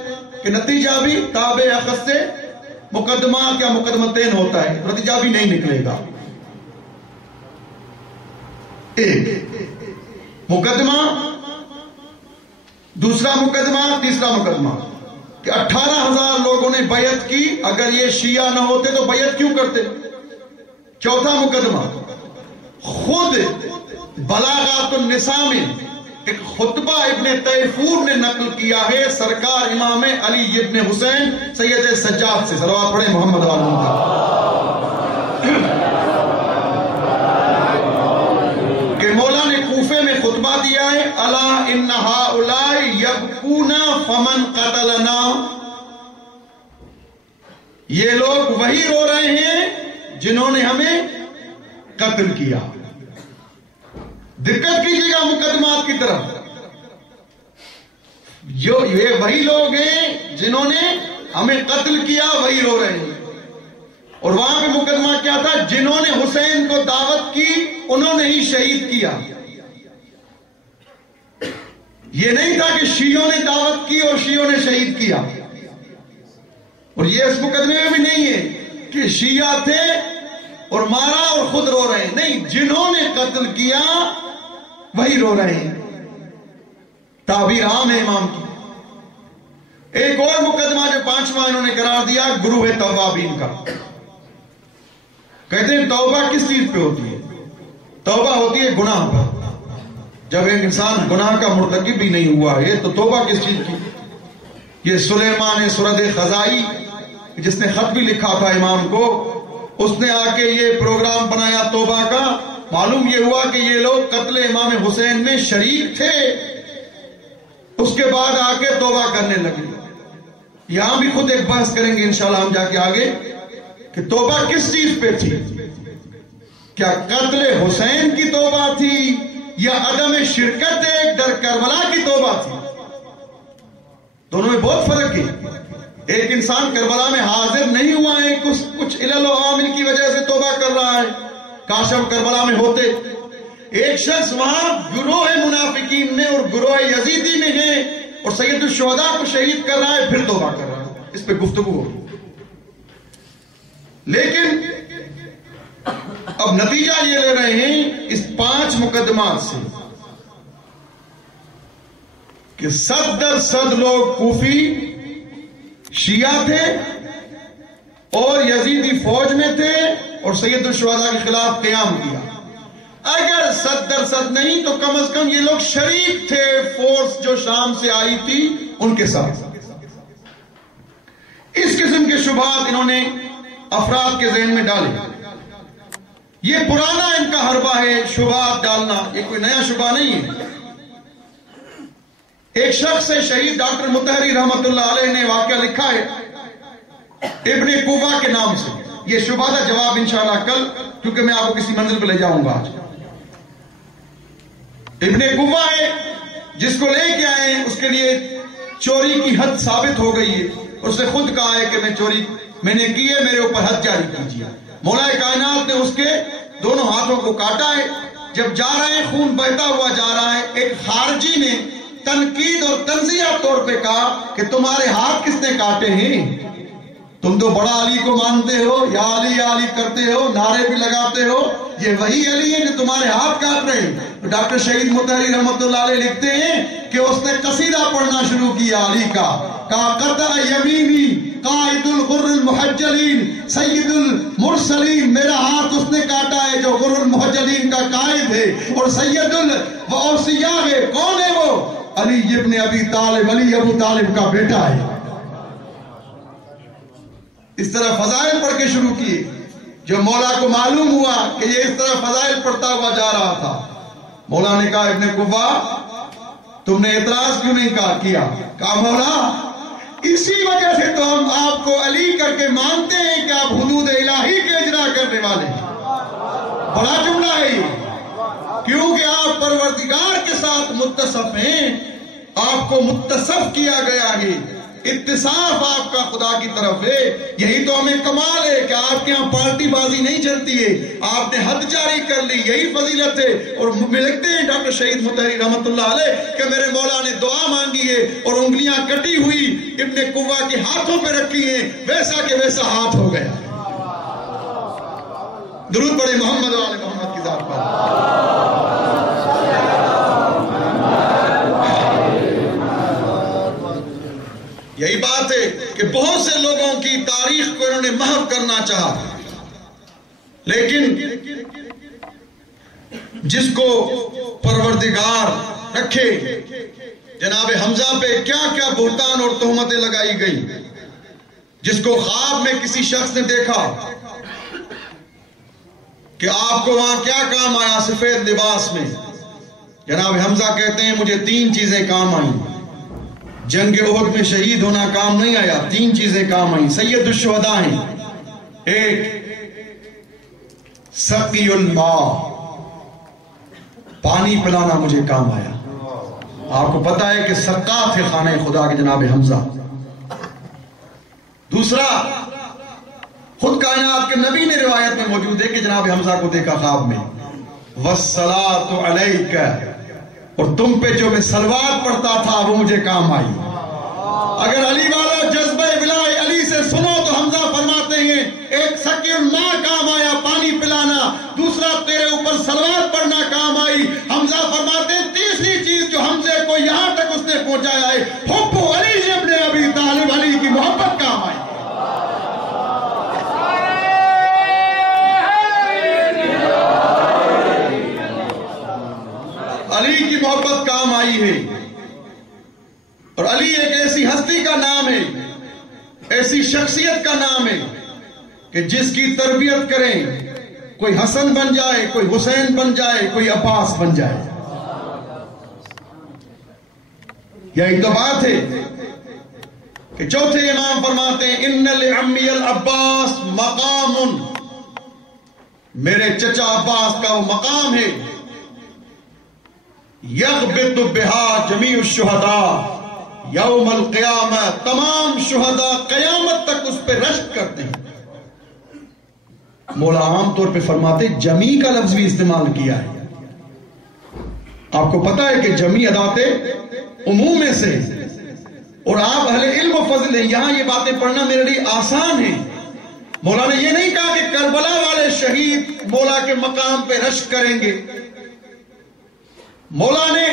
کہ نتیجہ بھی تابع اخذ سے مقدمات یا مقدمتین ہوتا ہے، نتیجہ بھی نہیں نکلے گا۔ ایک مقدمہ، دوسرا مقدمہ، تیسرا مقدمہ کہ 18,000 لوگوں نے بیعت کی، اگر یہ شیعہ نہ ہوتے تو بیعت کیوں کرتے؟ چوتھا مقدمہ، خود بلاغات النساء میں ایک خطبہ ابن تیفور نے نقل کیا ہے سرکار امام علی ابن حسین سید سجاد سے، صلوات پڑھیں محمد والوں کا، کہ مولا نے کوفے میں خطبہ دیا ہے، الا ان ہؤلاء یبکون فمن قتلنا، یہ لوگ وہی رو رہے ہیں جنہوں نے ہمیں قتل کیا۔ دقت کیجیے گا مقدمات کی طرف، یہ وہی لوگ ہیں جنہوں نے ہمیں قتل کیا، وہی رو رہے ہیں۔ اور وہاں پہ مقدمہ کیا تھا؟ جنہوں نے حسین کو دعوت کی انہوں نے ہی شہید کیا۔ یہ نہیں تھا کہ شیعوں نے دعوت کی اور شیعوں نے شہید کیا، اور یہ اس مقدمے میں بھی نہیں ہے کہ شیعہ تھے اور مارا اور خود رو رہے ہیں، نہیں، جنہوں نے قتل کیا وہی رو رہے ہیں۔ تعبیر عام ہے امام کی۔ ایک اور مقدمہ جو 5واں انہوں نے قرار دیا گروہ توابین کا، کہتے ہیں توبہ کس چیز پہ ہوتی ہے؟ توبہ ہوتی ہے گناہ پر۔ جب ایک انسان گناہ کا مرتکب بھی نہیں ہوا ہے تو توبہ کس چیز کی؟ یہ سلیمان سرد خزائی جس نے خط بھی لکھا تھا امام کو، اس نے آ کے یہ پروگرام بنایا توبہ کا، معلوم یہ ہوا کہ یہ لوگ قتل امام حسین میں شریک تھے، اس کے بعد آ کے توبہ کرنے لگے۔ یہاں بھی خود ایک بحث کریں گے انشاءاللہ ہم جا کے آگے کہ توبہ کس چیز پہ تھی، کیا قتل حسین کی توبہ تھی یا عدم شرکت در کربلا کی توبہ تھی؟ دونوں میں بہت فرق ہے۔ ایک انسان کربلا میں حاضر نہیں ہوا ہے، کچھ علل و عوامل کی وجہ سے توبہ کر رہا ہے، کاش ہم کربلا میں ہوتے۔ ایک شخص وہاں گروہ منافقین میں اور گروہ یزیدی میں ہے اور سید الشہداء کو شہید کر رہا ہے، پھر توبہ کر رہا ہے، اس پہ گفتگو ہوگی۔ لیکن اب نتیجہ یہ لے رہے ہیں اس 5 مقدمات سے کہ 100% لوگ کوفی شیعہ تھے اور یزیدی فوج میں تھے اور سید الشہداء کے خلاف قیام کیا۔ اگر 100% نہیں تو کم از کم یہ لوگ شریک تھے فورس جو شام سے آئی تھی ان کے ساتھ۔ اس قسم کے شبہات انہوں نے افراد کے ذہن میں ڈالے۔ یہ پرانا ان کا حربہ ہے شبہات ڈالنا، یہ کوئی نیا شبہ نہیں ہے۔ ایک شخص سے شہید ڈاکٹر مطہری رحمت اللہ علیہ نے واقعہ لکھا ہے ابن کوفہ کے نام سے۔ یہ شبہ کا جواب انشاءاللہ کل، کیونکہ میں آپ کو کسی منزل پہ لے جاؤں گا آج۔ ابن کوفہ ہے جس کو لے کے آئے ہیں، اس کے لیے چوری کی حد ثابت ہو گئی ہے، اس نے خود کہا ہے کہ میں چوری میں نے کی ہے، میرے اوپر حد جاری کیجیے۔ مولا کائنات نے اس کے دونوں ہاتھوں کو کاٹا ہے۔ جب جا رہے ہیں خون بہتا ہوا جا رہا ہے، ایک خارجی نے تنقید اور تنزیہ طور پہ کہا کہ تمہارے ہاتھ کس نے کاٹے ہیں؟ تم تو بڑا علی کو مانتے ہو، یا علی یا علی کرتے ہو، نعرے بھی لگاتے ہو، یہ وہی علی ہے جو تمہارے ہاتھ کاٹ رہے ہیں۔ ڈاکٹر شہید مطہری رحمت اللہ علیہ لکھتے ہیں کہ اس نے قصیدہ پڑھنا شروع کیا علی کا، کہا قطع یمینی قائد الغر المحجلین سید المرسلین، میرا ہاتھ اس نے کاٹا ہے جو غر المحجلین کا قائد ہے اور سید الاوصیاء ہے۔ کون ہے وہ؟ علی ابن ابی طالب، علی ابو طالب کا بیٹا ہے۔ اس طرح فضائل پڑھ کے شروع کیے۔ جو مولا کو معلوم ہوا کہ یہ اس طرح فضائل پڑھتا ہوا جا رہا تھا، مولا نے کہا ابن کوفہ تم نے اعتراض کیوں نہیں کیا؟ کہا مولا اسی وجہ سے تو ہم آپ کو علی کر کے مانتے ہیں کہ آپ حدود الہی کے اجرا کرنے والے ہیں۔ بڑا جملہ ہے یہ، کیونکہ آپ پروردگار کے ساتھ متصف ہیں، آپ کو متصف کیا گیا ہے، اتصاف آپ کا خدا کی طرف ہے۔ یہی تو ہمیں کمال ہے کہ آپ کے ہاں پارٹی بازی نہیں چلتی ہے، آپ نے حد جاری کر لی، یہی فضیلت ہے۔ اور لکھتے ہیں ڈاکٹر شہید مطہری رحمت اللہ علیہ کہ میرے مولا نے دعا مانگی ہے اور انگلیاں کٹی ہوئی ابن کوفہ کے ہاتھوں پہ رکھی ہیں، ویسا کہ ویسا ہاتھ ہو گیا۔ درود پڑھے محمد و آل محمد کی ذات پر۔ یہی بات ہے کہ بہت سے لوگوں کی تاریخ کو انہوں نے محو کرنا چاہا، لیکن جس کو پروردگار رکھے جناب حمزہ پہ کیا کیا بہتان اور تہمتیں لگائی گئی. جس کو خواب میں کسی شخص نے دیکھا کہ آپ کو وہاں کیا کام آیا سفید لباس میں، جناب حمزہ کہتے ہیں مجھے 3 چیزیں کام آئیں. جنگ احد میں شہید ہونا کام نہیں آیا، 3 چیزیں کام آئیں. سید الشہداء ہیں. ایک سقی الماء، پانی پلانا مجھے کام آیا. آپ کو پتا ہے کہ سقا تھے خانہ خدا کے جناب حمزہ. دوسرا، خود کائنات کے نبی نے روایت میں موجود ہے کہ جناب حمزہ کو دیکھا خواب میں، وَالصَّلَاةُ عَلَيْكَ، اور تم پہ جو میں صلوات پڑھتا تھا وہ مجھے کام آئی. اگر علی والا جذبہ بلائے علی سے سنو تو حمزہ فرماتے ہیں ایک سقی الماء کام آیا، پانی پلانا. دوسرا، تیرے اوپر صلوات پڑھنا کام آئی. حمزہ فرماتے ہیں تیسری چیز جو حمزے کو یہاں تک اس نے پہنچایا ہے، حب علی ابن ابی طالب، علی کی محبت کام آئی. علی کی محبت کام آئی ہے. اور علی ایک ایسی ہستی کا نام ہے، ایسی شخصیت کا نام ہے کہ جس کی تربیت کریں کوئی حسن بن جائے، کوئی حسین بن جائے، کوئی عباس بن جائے. یہی تو بات ہے کہ چوتھے امام فرماتے ہیں ان لعمی العباس مقام، میرے چچا عباس کا وہ مقام ہے، یغبط بہا جمیع الشہداء یوم القیامہ، تمام شہداء قیامت تک اس پہ رشک کرتے ہیں. مولا عام طور پہ فرماتے جمی کا لفظ بھی استعمال کیا ہے. آپ کو پتا ہے کہ جمی ادات عموم میں سے، اور آپ اہل علم و فضل ہیں، یہاں یہ باتیں پڑھنا میرے لیے آسان ہے. مولا نے یہ نہیں کہا کہ کربلا والے شہید مولا کے مقام پہ رشک کریں گے. مولا نے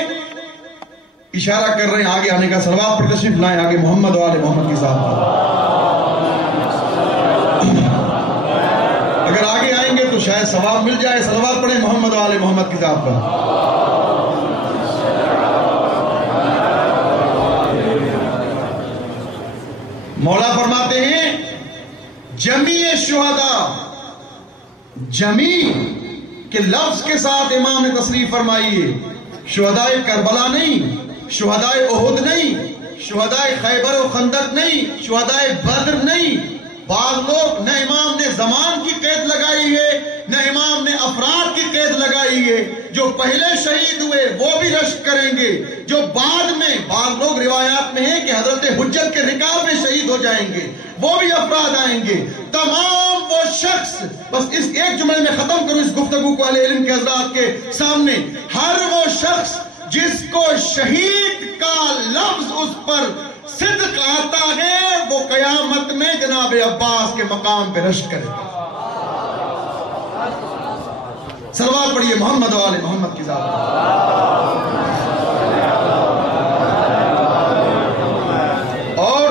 اشارہ کر رہے ہیں آگے آنے کا. صلوات پر تشریف لائیں آگے محمد و آل محمد کے ساتھ. اگر آگے آئیں گے تو شاید ثواب مل جائے. صلوات پڑھیں محمد و آل محمد کے ساتھ پر. مولا فرماتے ہیں جمیع شہداء، جمی کے لفظ کے ساتھ امام نے تصریف فرمائی ہے. شہداء کربلا نہیں، شہداء احد نہیں، شہداء خیبر و خندق نہیں، شہداء بدر نہیں. بعض لوگ نہ امام نے زمان کی قید لگائی ہے نہ امام نے افراد کی قید لگائی ہے. جو پہلے شہید ہوئے وہ بھی رشک کریں گے، جو بعد میں، بعض لوگ روایات میں ہیں کہ حضرت حجت کے رکاب میں شہید ہو جائیں گے، وہ بھی افراد آئیں گے. تمام وہ شخص، بس اس ایک جملے میں ختم کروں اس گفتگو کو اہل علم کے حضرات کے سامنے، ہر وہ شخص جس کو شہید کا لفظ اس پر صدق آتا ہے وہ قیامت میں جناب عباس کے مقام پہ رشک کرے گا. صلوات پڑھیے محمد و آل محمد کی ذات. اور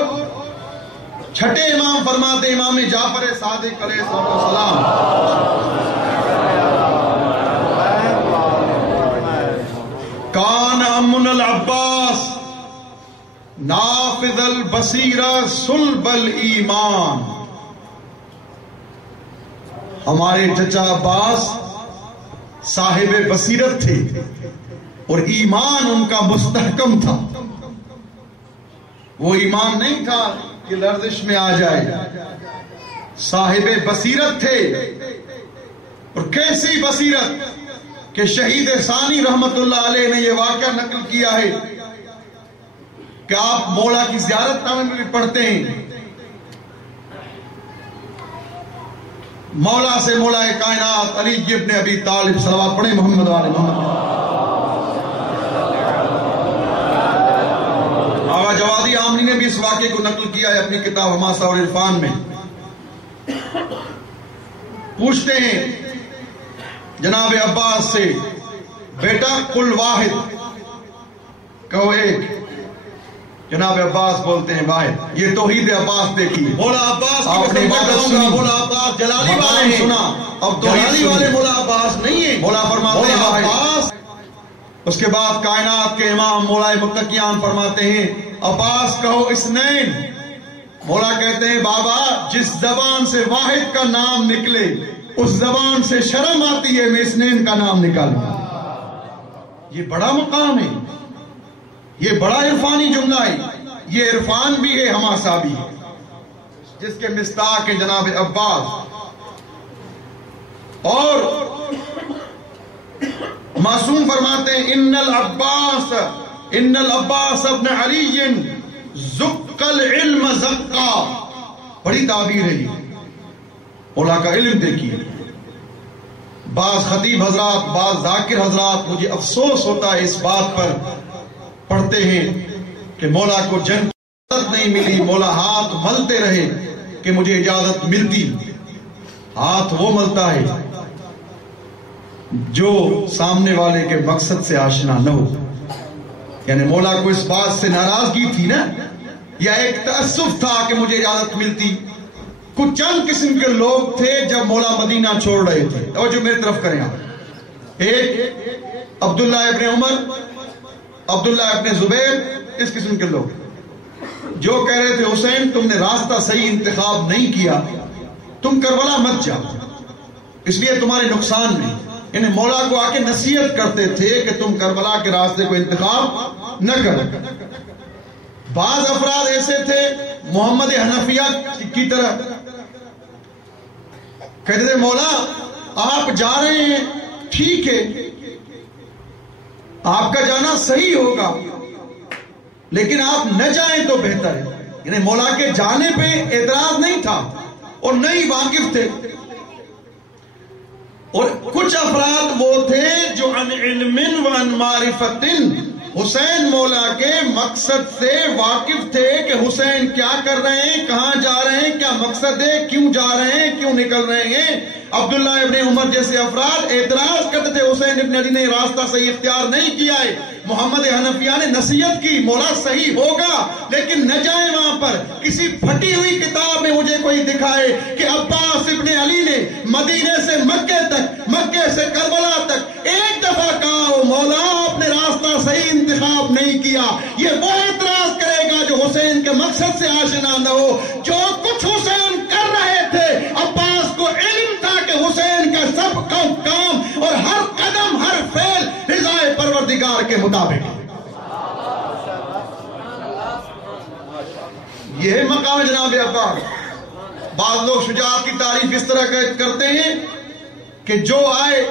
چھٹے امام فرماتے امام جعفر صادق علیہ السلام، کان امن العباس نافذ البصیرہ صلب الایمان. ہمارے چچا عباس صاحب بصیرت تھے اور ایمان ان کا مستحکم تھا. وہ ایمان نہیں تھا کہ لرزش میں آ جائے. صاحب بصیرت تھے. اور کیسی بصیرت کہ شہید ثانی رحمت اللہ علیہ نے یہ واقعہ نقل کیا ہے کہ آپ مولا کی زیارت نامے میں بھی پڑھتے ہیں، مولا سے مولا کائنات علی ابن ابی طالب، صلوات پڑھیں محمد و آل محمد. آغا جوادی آمنی نے بھی اس واقعے کو نقل کیا ہے اپنی کتاب حماسہ اور عرفان میں. پوچھتے ہیں جناب عباس سے، بیٹا قل واحد، کہو ایک. جناب عباس بولتے ہیں واحد. یہ توحید عباس دیکھی. مولا عباس کی قسم کھاؤں گا، مولا عباس جلالی والے ہیں. سنا اب توحیدی والے مولا عباس نہیں ہیں. مولا فرماتے ہیں عباس اس کے بعد کائنات کے امام مولا متقیان فرماتے ہیں عباس کہو اسنین. مولا کہتے ہیں بابا جس زبان سے واحد کا نام نکلے اس زبان سے شرم آتی ہے میں اسنین کا نام نکالوں. یہ بڑا مقام ہے, یہ بڑا عرفانی جملہ ہے, یہ عرفان بھی ہے حماسہ بھی ہے, جس کے مصداق ہے جناب عباس. اور معصوم فرماتے ہیں ان العباس ابن علی زق العلم زقا. بڑی تعبیر ہے یہ, مولا کا علم دیکھیے. بعض خطیب حضرات, بعض ذاکر حضرات, مجھے افسوس ہوتا ہے اس بات پر, پڑھتے ہیں کہ مولا کو جنگ کی اجازت نہیں ملی, مولا ہاتھ ملتے رہے کہ مجھے اجازت ملتی. ہاتھ وہ ملتا ہے جو سامنے والے کے مقصد سے آشنا نہ ہو. یعنی مولا کو اس بات سے ناراضگی تھی نا, یا ایک تأسف تھا کہ مجھے اجازت ملتی. کچھ چند قسم کے لوگ تھے جب مولا مدینہ چھوڑ رہے تھے, اور جو میری طرف کریں آپ. ایک عبداللہ ابن عمر, عبداللہ ابن زبیر, اس قسم کے لوگ جو کہہ رہے تھے حسین تم نے راستہ صحیح انتخاب نہیں کیا, تم کربلا مت جاؤ, اس لیے تمہارے نقصان میں. یعنی مولا کو آ کے نصیحت کرتے تھے کہ تم کربلا کے راستے کو انتخاب نہ کرو. بعض افراد ایسے تھے محمد حنفیہ کی طرح, کہتے تھے مولا آپ جا رہے ہیں ٹھیک ہے, آپ کا جانا صحیح ہوگا, لیکن آپ نہ جائیں تو بہتر ہے. یعنی مولا کے جانے پہ اعتراض نہیں تھا اور نہ ہی واقف تھے. اور کچھ افراد وہ تھے جو عن علم و عن معرفت حسین مولا کے مقصد سے واقف تھے کہ حسین کیا کر رہے ہیں, کہاں جا رہے ہیں, کیا مقصد ہے, کیوں جا رہے ہیں, کیوں نکل رہے ہیں. عبداللہ ابن عمر جیسے افراد اعتراض کرتے تھے حسین ابن علی نے راستہ صحیح اختیار نہیں کیا ہے. محمد حنفیہ نے نصیحت کی مولا صحیح ہوگا لیکن نہ جائیں وہاں پر. کسی پھٹی ہوئی کتاب میں مجھے کوئی دکھائے کہ عباس ابن علی نے مدینے سے مکے تک, مکے سے کربلا تک ایک دفعہ کہا ہو مولا آپ نے راستہ صحیح انتخاب نہیں کیا. یہ وہ اعتراض کرے گا جو حسین کے مقصد سے آشنا نہ ہو. جو کچھ حسین کر رہے تھے عباس کو علم تھا کہ حسین کا سب کام اور ہر قدم ہر فعل رضائے پروردگار کے مطابق. یہ ہے مقام جناب عباس. بعض لوگ شجاعت کی تعریف اس طرح کرتے ہیں کہ جو آئے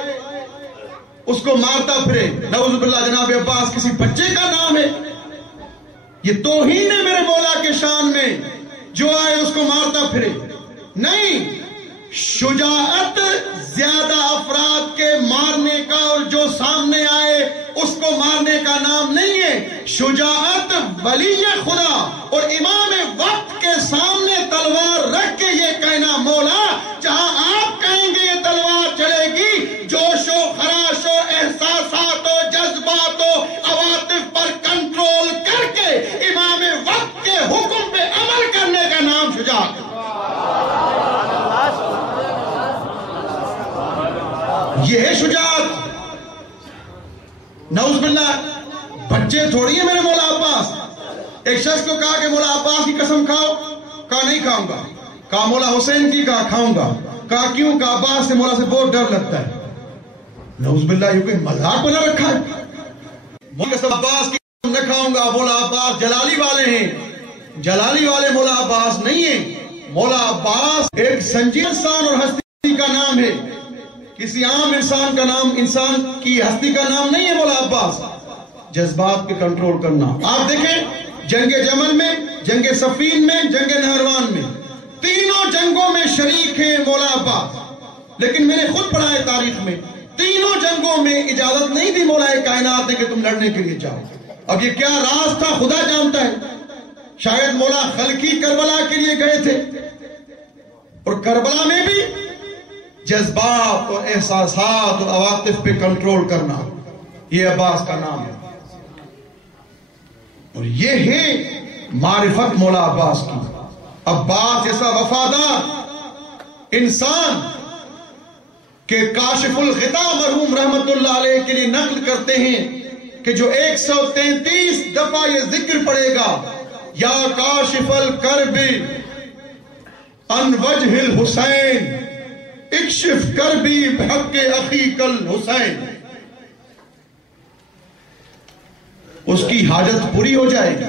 اس کو مارتا پھرے. نعوذ باللہ جناب عباس کسی بچے کا نام ہے؟ یہ توہین ہے میرے مولا کے شان میں. جو آئے اس کو مارتا پھرے نہیں. شجاعت زیادہ افراد کے مارنے کا اور جو سامنے آئے اس کو مارنے کا نام نہیں ہے. شجاعت ولی خدا اور امام وقت کے سامنے تلوار رکھ کے یہ کہنا مولا جہاں آپ کہیں گے یہ تلوار چلے گی, جوش و خراش و احساسات و جذبات و عواطف پر کنٹرول کر کے امام وقت کے حکم پہ عمل کرنے کا نام شجاعت. یہ ہے شجاعت. نعوذ باللہ بچے تھوڑی ہیں میرے مولا عباس. ایک شخص کو کہا کہ مولا عباس کی قسم کھاؤ, کہا نہیں کھاؤں گا. کہا مولا حسین کی, کہا کھاؤں گا. کہا کیوں, کہا عباس سے مولا سے بہت ڈر لگتا ہے. نعوذ باللہ یہ کوئی مذاق بنا رکھا ہے. عباس کی قسم نہ کھاؤں گا. مولا عباس جلالی والے ہیں, جلالی والے مولا عباس نہیں ہیں. مولا عباس ایک سنجیدہ انسان اور ہستی کا نام ہے, کسی عام انسان کا نام, انسان کی ہستی کا نام نہیں ہے مولا عباس. جذبات پہ کنٹرول کرنا. آپ دیکھیں جنگ جمل میں, جنگ صفین میں, جنگ نہروان میں, تینوں جنگوں میں شریک ہیں مولا عباس. لیکن میں نے خود پڑھا ہے تاریخ میں تینوں جنگوں میں اجازت نہیں دی مولا کائنات نے کہ تم لڑنے کے لیے جاؤ. اب یہ کیا راز تھا خدا جانتا ہے. شاید مولا خلقی کربلا کے لیے گئے تھے اور کربلا میں بھی جذبات اور احساسات اور عواطف پہ کنٹرول کرنا, یہ عباس کا نام ہے. اور یہ ہے معرفت مولا عباس کی. عباس جیسا وفادار انسان کہ کاشف الغطا مرحوم رحمت اللہ علیہ کے لیے نقل کرتے ہیں کہ جو 133 دفعہ یہ ذکر پڑے گا، یا کاشف الکرب عن وجہ الحسین اکشف کربی بحق اخیک الحسین، اس کی حاجت پوری ہو جائے گی۔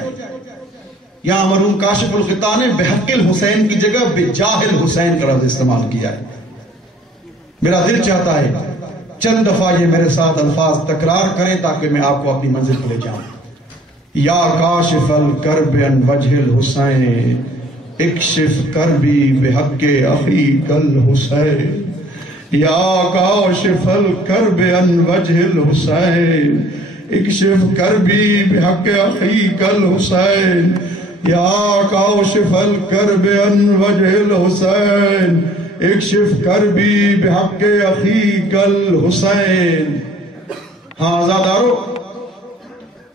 یہاں مرحوم کاشف الغطا نے بحق الحسین کی جگہ بجاہ الحسین کا لفظ استعمال کیا ہے۔ میرا دل چاہتا ہے چند دفعہ یہ میرے ساتھ الفاظ تکرار کریں تاکہ میں آپ کو اپنی منزل پر لے جاؤں۔ یا کاشف الکرب عن وجہ الحسین اکشف کربی بحق اخیک الحسین، یا کاشف الکرب عن وجہ الحسین اکشف کربی بحق اخیک الحسین، یا کاشف الکرب عن وجہ الحسین اکشف کربی بحق اخیک الحسین۔ ہاں آزادارو،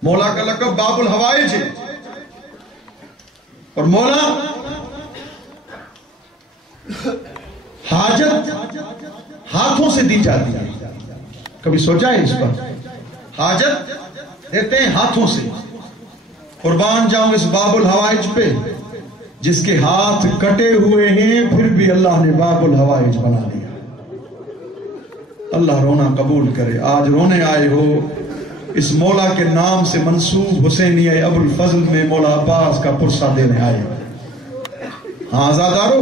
مولا کا لقب باب الحوائج ہے، اور مولا حاجت ہاتھوں سے دی جاتی ہے۔ کبھی سوچا ہے اس پر؟ حاجت دیتے ہیں ہاتھوں سے۔ قربان جاؤں اس باب الحوائج پہ جس کے ہاتھ کٹے ہوئے ہیں پھر بھی اللہ نے باب الحوائج بنا دیا۔ اللہ رونا قبول کرے۔ آج رونے آئے ہو، اس مولا کے نام سے منسوب حسینیہ ابو الفضل میں مولا عباس کا پرسہ دینے آئے۔ ہاں آزادارو،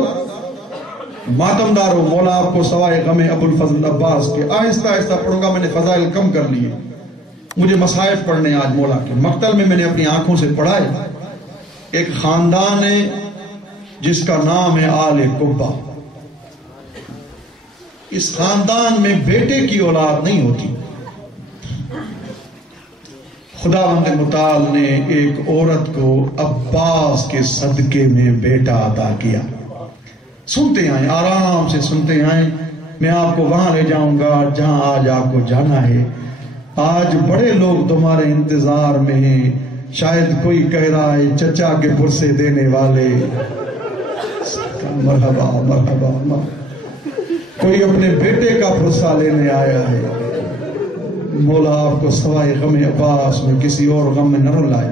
ماتمدارو، مولا آپ کو سوائے غم ابو الفضل عباس کے آہستہ آہستہ پڑھوں گا۔ میں نے فضائل کم کر لیے، مجھے مصائب پڑھنے آج مولا کے مقتل میں نے اپنی آنکھوں سے پڑھا ہے۔ ایک خاندان ہے جس کا نام ہے آل قبہ۔ اس خاندان میں بیٹے کی اولاد نہیں ہوتی۔ خداوند متعال نے ایک عورت کو عباس کے صدقے میں بیٹا عطا کیا۔ سنتے آئیں، آرام سے سنتے آئیں، میں آپ کو وہاں لے جاؤں گا جہاں آج آپ کو جانا ہے۔ آج بڑے لوگ تمہارے انتظار میں ہیں، شاید کوئی کہہ رہا ہے چچا کے پرسے دینے والے، مرحبا مرحبا مرحبا، کوئی اپنے بیٹے کا پرسہ لینے آیا ہے۔ مولا آپ کو سوائے غم عباس میں کسی اور غم میں نہ رلائے۔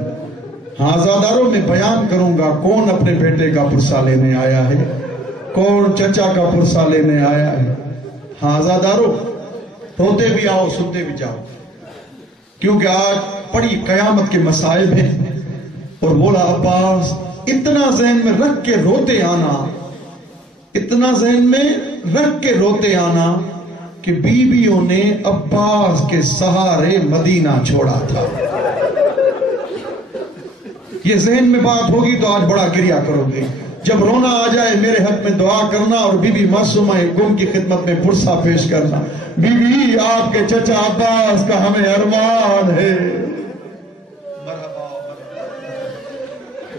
ہاں آزاداروں، میں بیان کروں گا کون اپنے بیٹے کا پرسہ لینے آیا ہے، کون چچا کا پرسہ لینے آیا ہے۔ ہاں آزاداروں، روتے بھی آؤ، سنتے بھی جاؤ، کیونکہ آج بڑی قیامت کے مصائب ہیں۔ اور مولا عباس اتنا ذہن میں رکھ کے روتے آنا، اتنا ذہن میں رکھ کے روتے آنا کہ بیویوں نے عباس کے سہارے مدینہ چھوڑا تھا۔ یہ ذہن میں بات ہوگی تو آج بڑا گریہ کرو گے۔ جب رونا آ جائے میرے حق میں دعا کرنا اور بی بی معصومہ گم کی خدمت میں پرسہ پیش کرنا، بی بی آپ کے چچا عباس کا ہمیں ارمان ہے۔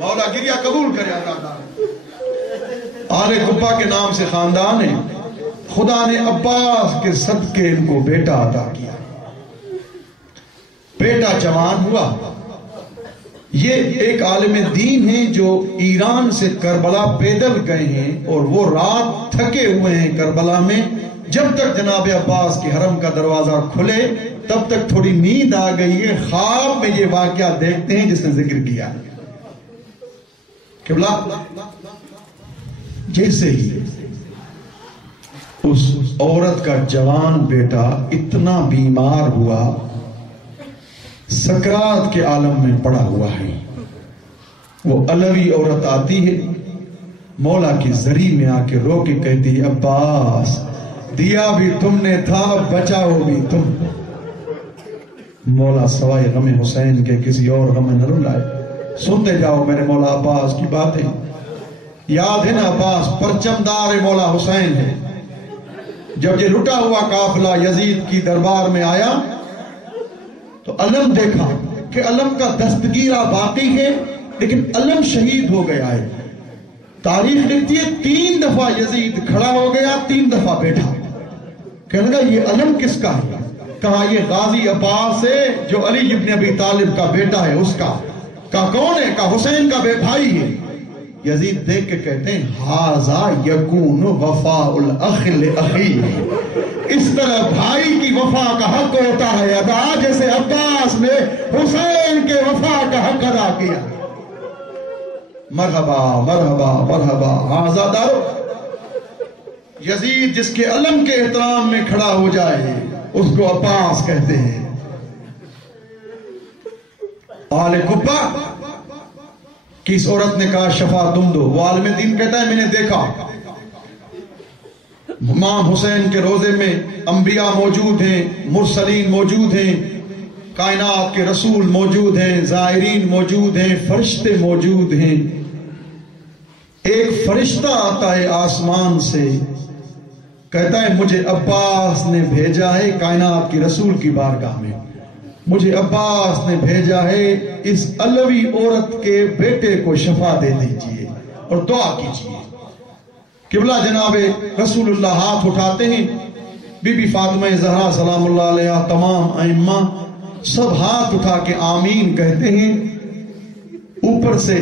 مولا گریہ قبول کرے۔ آل قبہ کے نام سے خاندان ہے، خدا نے عباس کے صدقے ان کو بیٹا عطا کیا۔ بیٹا جوان ہوا۔ یہ ایک عالم دین ہیں جو ایران سے کربلا پیدل گئے ہیں، اور وہ رات تھکے ہوئے ہیں کربلا میں۔ جب تک جناب عباس کے حرم کا دروازہ کھلے تب تک تھوڑی نیند آ گئی ہے۔ خواب میں یہ واقعہ دیکھتے ہیں جس نے ذکر کیا۔ قبلہ، جیسے ہی اس عورت کا جوان بیٹا اتنا بیمار ہوا، سکرات کے عالم میں پڑا ہوا ہے، وہ علوی عورت آتی ہے، مولا کی زری میں آ کے رو کے کہتی ہے، عباس دیا بھی تم نے تھا، بچاؤ بھی تم۔ مولا سوائے غم حسین کے کسی اور غم نہ رلائے۔ سنتے جاؤ میرے مولا عباس کی باتیں۔ یاد ہے نا، عباس پرچم دار مولا حسین ہے۔ جب یہ لٹا ہوا قافلہ یزید کی دربار میں آیا تو علم دیکھا کہ علم کا دستگیرہ باقی ہے، لیکن علم شہید ہو گیا ہے۔ تاریخ لکھتی ہے 3 دفعہ یزید کھڑا ہو گیا، 3 دفعہ بیٹھا۔ کہنے لگا یہ علم کس کا ہے؟ کہا یہ غازی عباس ہے جو علی ابن ابی طالب کا بیٹا ہے، اس کا۔ کہا کون ہے؟ کہا حسین کا بے بھائی ہے۔ یزید دیکھ کے کہتے ہیں ھذا یکون وفاء الاخ لاخی، اس طرح بھائی کی وفا کا حق ہوتا ہے ادا جیسے عباس نے حسین کے وفا کا حق ادا کیا۔ مرحبا مرحبا مرحبا ھذا دارو۔ یزید جس کے علم کے احترام میں کھڑا ہو جائے اس کو عباس کہتے ہیں۔ آل قبہ کی اس عورت نے کہا شفا تم دو، وہ عالم دین کہتا ہے میں نے دیکھا امام حسین کے روزے میں انبیاء موجود ہیں، مرسلین موجود ہیں، کائنات کے رسول موجود ہیں، زائرین موجود ہیں، فرشتے موجود ہیں۔ ایک فرشتہ آتا ہے آسمان سے، کہتا ہے مجھے عباس نے بھیجا ہے کائنات کی رسول کی بارگاہ میں، مجھے عباس نے بھیجا ہے اس علوی عورت کے بیٹے کو شفا دے دیجئے اور دعا کیجئے۔ قبلہ جناب رسول اللہ ہاتھ اٹھاتے ہیں، بی بی فاطمہ زہرا سلام اللہ علیہ، تمام ائمہ سب ہاتھ اٹھا کے آمین کہتے ہیں۔ اوپر سے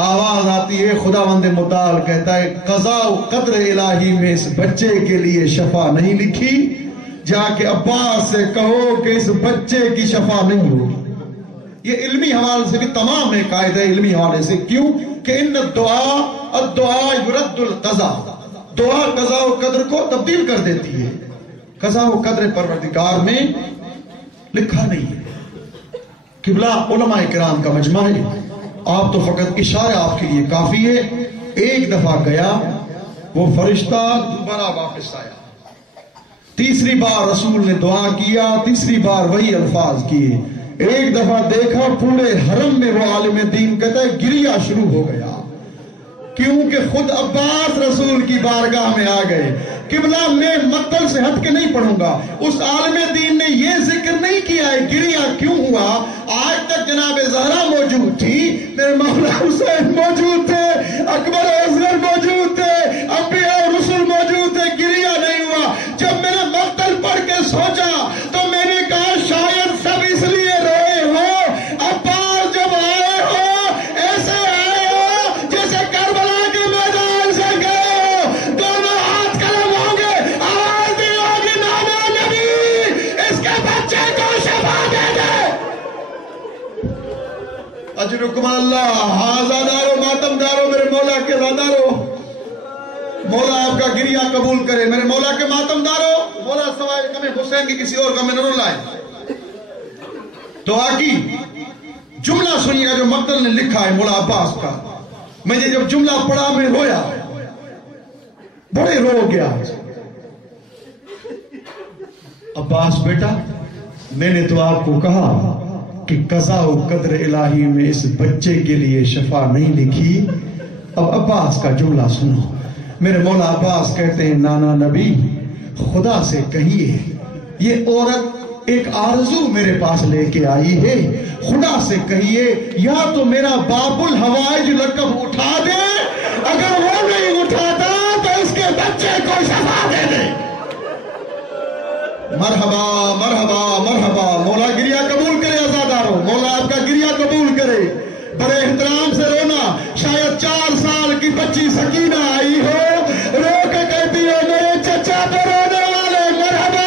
آواز آتی ہے، خداوند متعال کہتا ہے قضاء و قدر الہی میں اس بچے کے لیے شفا نہیں لکھی، جا کے عباس سے کہو کہ اس بچے کی شفا نہیں ہوگی۔ یہ علمی حوالے سے بھی تمام ہے، قاعدہ علمی حوالے سے، کیوں کہ ان الدعاء یرد القضاء، دعا قضاء و قدر کو تبدیل کر دیتی ہے۔ قضاء و قدر پروردگار میں لکھا نہیں ہے۔ قبلہ علماء کرام کا مجمع ہے، آپ تو فقط اشارہ آپ کے لیے کافی ہے۔ ایک دفعہ گیا وہ فرشتہ دوبارہ واپس آیا، تیسری بار رسول نے دعا کیا، تیسری بار وہی الفاظ کیے، ایک دفعہ دیکھا پورے حرم میں وہ عالم دین کہتا ہے گریا شروع ہو گیا، کیونکہ خود عباس رسول کی بارگاہ میں آ گئے۔ قبلہ میں مقتل سے ہٹ کے نہیں پڑھوں گا، اس عالم دین نے یہ ذکر نہیں کیا ہے گریا کیوں ہوا۔ آج تک جناب زہرا موجود تھی، میرے مولا حسین موجود تھے، اکبر و اصغر موجود تھے، انبیاء و رسول موجود تھے، گریا نہیں ہوا۔ جب میں نے مقتل پڑھ کے سوچا تو میں نے کہا شاید سب اس لیے روئے ہو، عباس جب آئے ہو ایسے آئے ہو جیسے کربلا کے میدان سے گئے ہو، دونوں ہاتھ قلم ہوں گے، آواز دی ہوگی نانا نبی اس کے بچے کو شفا دے دے۔ اجرکم اللہ، ھذا دارو ماتم دارو، میرے مولا کے زادارو، مولا آپ کا گریا قبول کرے، میرے مولا کے ماتم دارو، مولا سوائے کمی حسین کی کسی اور کا میں نہ لائے۔ دعا کی، جملہ سنیے گا جو مقتل نے لکھا ہے مولا عباس کا۔ میں نے جب جملہ پڑھا میں رویا، بڑے رو گیا۔ عباس بیٹا، میں نے تو آپ کو کہا کہ قضاء و قدر الہی میں اس بچے کے لیے شفا نہیں لکھی۔ اب عباس کا جملہ سنو۔ میرے مولا عباس کہتے ہیں نانا نبی خدا سے کہیے یہ عورت ایک آرزو میرے پاس لے کے آئی ہے، خدا سے کہیے یا تو میرا باب الحوائج لقب اٹھا دے، اگر وہ نہیں اٹھاتا تو اس کے بچے کو شفا دے دے۔ مرحبا مرحبا مرحبا، مولا گریا قبول کرے عزادارو، مولا آپ کا گریا قبول کرے۔ بڑے احترام سے رونا، شاید 4 سال کی بچی سکینہ آئی ہو، رو کے کہتی ہے میرے چچا تو رونے والے، مرحبا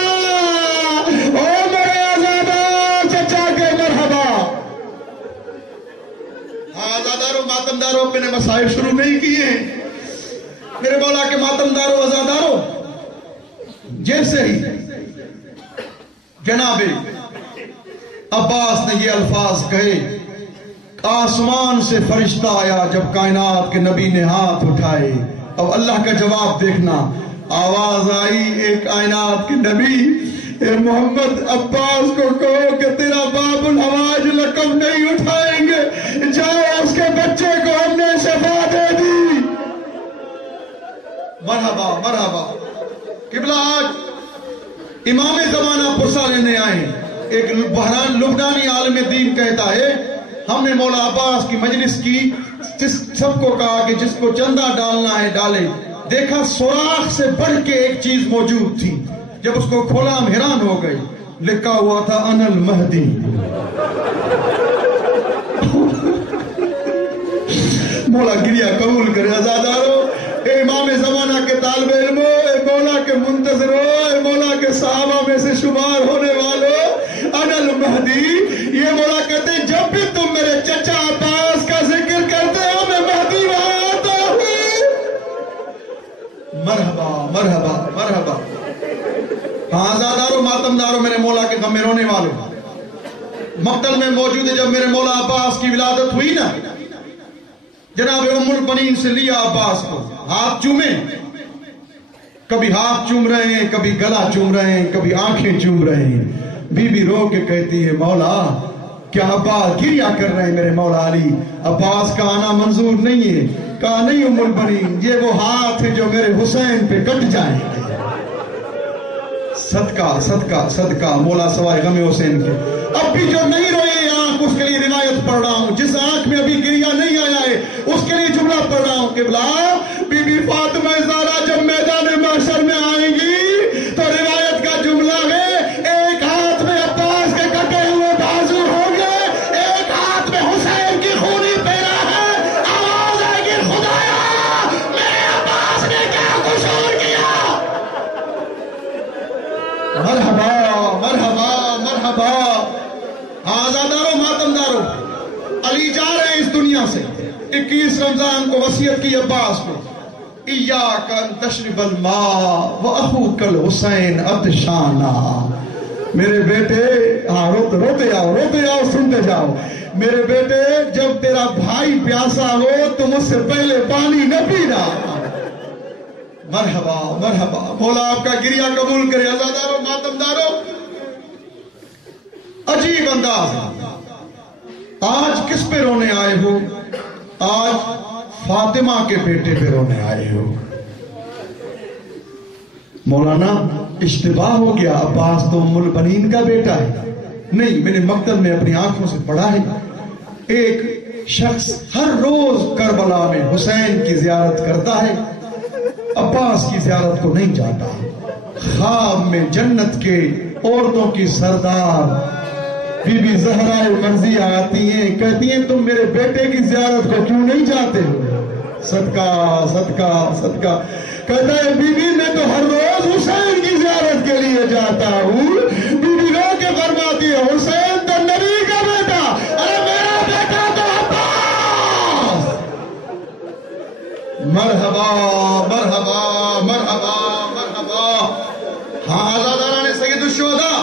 او میرے عزادار چچا کے مرحبا۔ ہاں عزادارو ماتمدارو، میں نے مسائل شروع نہیں کیے ہیں میرے مولا کے ماتمدارو عزادارو۔ جیسے ہی جناب عباس نے یہ الفاظ کہے، آسمان سے فرشتہ آیا جب کائنات کے نبی نے ہاتھ اٹھائے۔ اب اللہ کا جواب دیکھنا، آواز آئی ایک کائنات کے نبی، اے محمد عباس کو کہو کہ تیرا باب الحوائج لقب نہیں اٹھائیں گے، جاؤ اس کے بچے کو ہم نے شفا دے دی۔ مرحبا مرحبا۔ قبلہ آج امام زمانہ پرسہ لینے آئے، ایک بحران لبنانی عالم دین کہتا ہے ہم نے مولا عباس کی مجلس کی، سب کو کہا کہ جس کو چندہ ڈالنا ہے ڈالے، دیکھا سوراخ سے بڑھ کے ایک چیز موجود تھی، جب اس کو کھولا ہم حیران ہو گئے، لکھا ہوا تھا انا المہدی۔ مولا گریہ قبول کرے. عزادارو اے امام زمانہ کے طالب علموں، اے مولا کے منتظروں، اے مولا کے صحابہ میں سے شمار ہونے والوں، انا المہدی. یہ مولا کہتے ہیں جب بھی تم میرے چچا عباس کا ذکر کرتے ہو میں مہدی وہاں آتا ہوں. مرحبا مرحبا مرحبا. ہاں عزادارو ماتمدارو میرے مولا کے غم میں رونے والوں، مقتل میں موجود ہے. جب میرے مولا عباس کی ولادت ہوئی نا، جناب ام البنین سے لیا عباس کو، ہاتھ چومے، کبھی ہاتھ چوم رہے ہیں، کبھی گلا چوم رہے ہیں، کبھی آنکھیں چوم رہے ہیں. بی بی رو کے کہتی ہے مولا کیا عباس گریہ کر رہے ہیں میرے مولا علی، عباس کا آنا منظور نہیں ہے. کہا نہیں ام البنین، یہ وہ ہاتھ ہے جو میرے حسین پہ کٹ جائیں. صدقہ صدقہ صدقہ مولا سوائے غم حسین کے. اب بھی جو نہیں روئے آنکھ اس کے لیے روایت پڑھ رہا ہوں. جس آنکھ میں ابھی گریہ نہیں آیا ہے اس کے لیے جملہ پڑھ رہا ہوں. قبلہ بی بی فاطمہ زہرا جب میدان محشر میں آئیں گی تو روایت کا جملہ ہے ایک ہاتھ میں عباس کے کٹے ہوئے بازو ہوں گے، ایک ہاتھ میں حسین کی خونی پیرا ہے. آواز آئے گی خدایا میرے عباس نے کیا قصور کیا. مرحبا مرحبا مرحبا. آزادارو ماتمدارو، علی جا رہے ہیں اس دنیا سے. 21 رمضان کو وصیت کی عباس کو، ایاک ان تشرب الماء واخوک الحسین عطشانا. میرے بیٹے روتے آؤ سنتے جاؤ. میرے بیٹے جب تیرا بھائی پیاسا ہو تم اس سے پہلے پانی نہ پینا. مرحبا مرحبا. مولا آپ کا گریہ قبول کرے. عزادارو ماتمدارو، عجیب انداز. آج کس پہ رونے آئے ہو؟ آج فاطمہ کے بیٹے پہ رونے آئے ہو. مولانا اشتباہ ہو گیا، عباس تو ام البنین کا بیٹا ہے. نہیں، میں نے مقتل میں اپنی آنکھوں سے پڑھا ہے. ایک شخص ہر روز کربلا میں حسین کی زیارت کرتا ہے، عباس کی زیارت کو نہیں جاتا. خواب میں جنت کے عورتوں کی سردار بی بی زہرا مرضیہ آتی ہیں، کہتی ہیں تم میرے بیٹے کی زیارت کو کیوں نہیں جاتے ہو؟ صدقہ صدقہ صدقہ. کہتا ہے بی بی میں تو ہر روز حسین کی زیارت کے لیے جاتا ہوں. بی بی رو کے فرماتی ہے حسین تو نبی کا بیٹا، ارے میرا بیٹا تو عباس. مرحبا مرحبا مرحبا مرحبا. ہاں آزادارہ نے سید الشہداء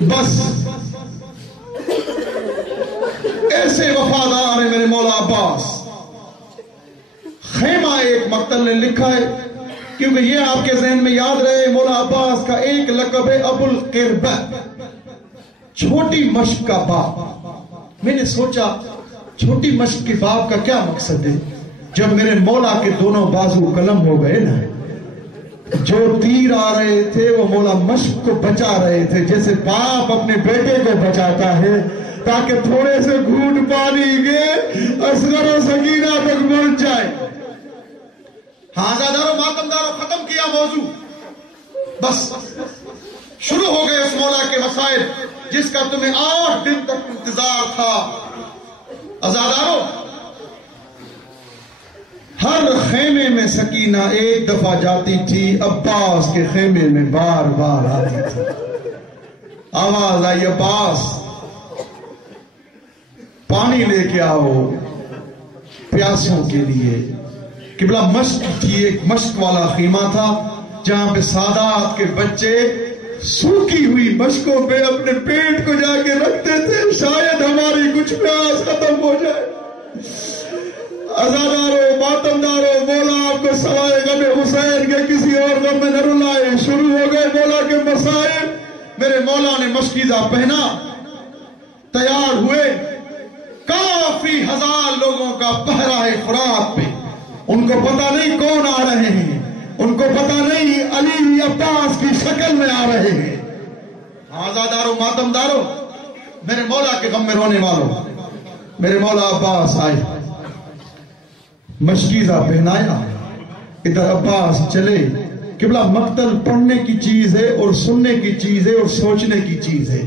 بس ایسے وفادار ہیں میرے مولا عباس. خیمہ ایک مقتل نے لکھا ہے کیونکہ یہ آپ کے ذہن میں یاد رہے، مولا عباس کا ایک لقب ہے ابو القربہ، چھوٹی مشق کا باپ. میں نے سوچا چھوٹی مشق کے باپ کا کیا مقصد ہے؟ جب میرے مولا کے دونوں بازو قلم ہو گئے نا، جو تیر آ رہے تھے وہ مولا مشق کو بچا رہے تھے، جیسے باپ اپنے بیٹے کو بچاتا ہے تاکہ تھوڑے سے گھونٹ پانی کے اصغر و سکینہ تک پہنچ جائے. ہاں آزادارو ماتمدارو، ختم کیا موضوع. بس شروع ہو گئے اس مولا کے مسائل جس کا تمہیں 8 دن تک انتظار تھا. آزادارو، ہر خیمے میں سکینہ ایک دفعہ جاتی تھی، عباس کے خیمے میں بار بار آتی تھی. آواز آئی عباس پانی لے کے آؤ پیاسوں کے لیے. قبلہ مشق تھی، ایک مشق والا خیمہ تھا جہاں پہ سادات کے بچے سوکھی ہوئی مشقوں پہ اپنے پیٹ کو جا کے رکھتے تھے، شاید ہماری کچھ پیاس ختم ہو جائے. عزادارو ماتمدارو، مولا آپ کو سوائے غم حسین کے کسی اور غم میں نہ رلائے. شروع ہو گئے مولا کے مسائل. میرے مولا نے مشکیزہ پہنا، تیار ہوئے. کافی ہزار لوگوں کا پہرا ہے فرات پہ. ان کو پتہ نہیں کون آ رہے ہیں، ان کو پتہ نہیں علی عباس کی شکل میں آ رہے ہیں. آزادارو ماتمدارو، میرے مولا کے غم میں رونے والوں، میرے مولا عباس آئے، مشکیزہ پہنایا. ادھر عباس چلے. قبلہ مقتل پڑھنے کی چیز ہے اور سننے کی چیز ہے اور سوچنے کی چیز ہے.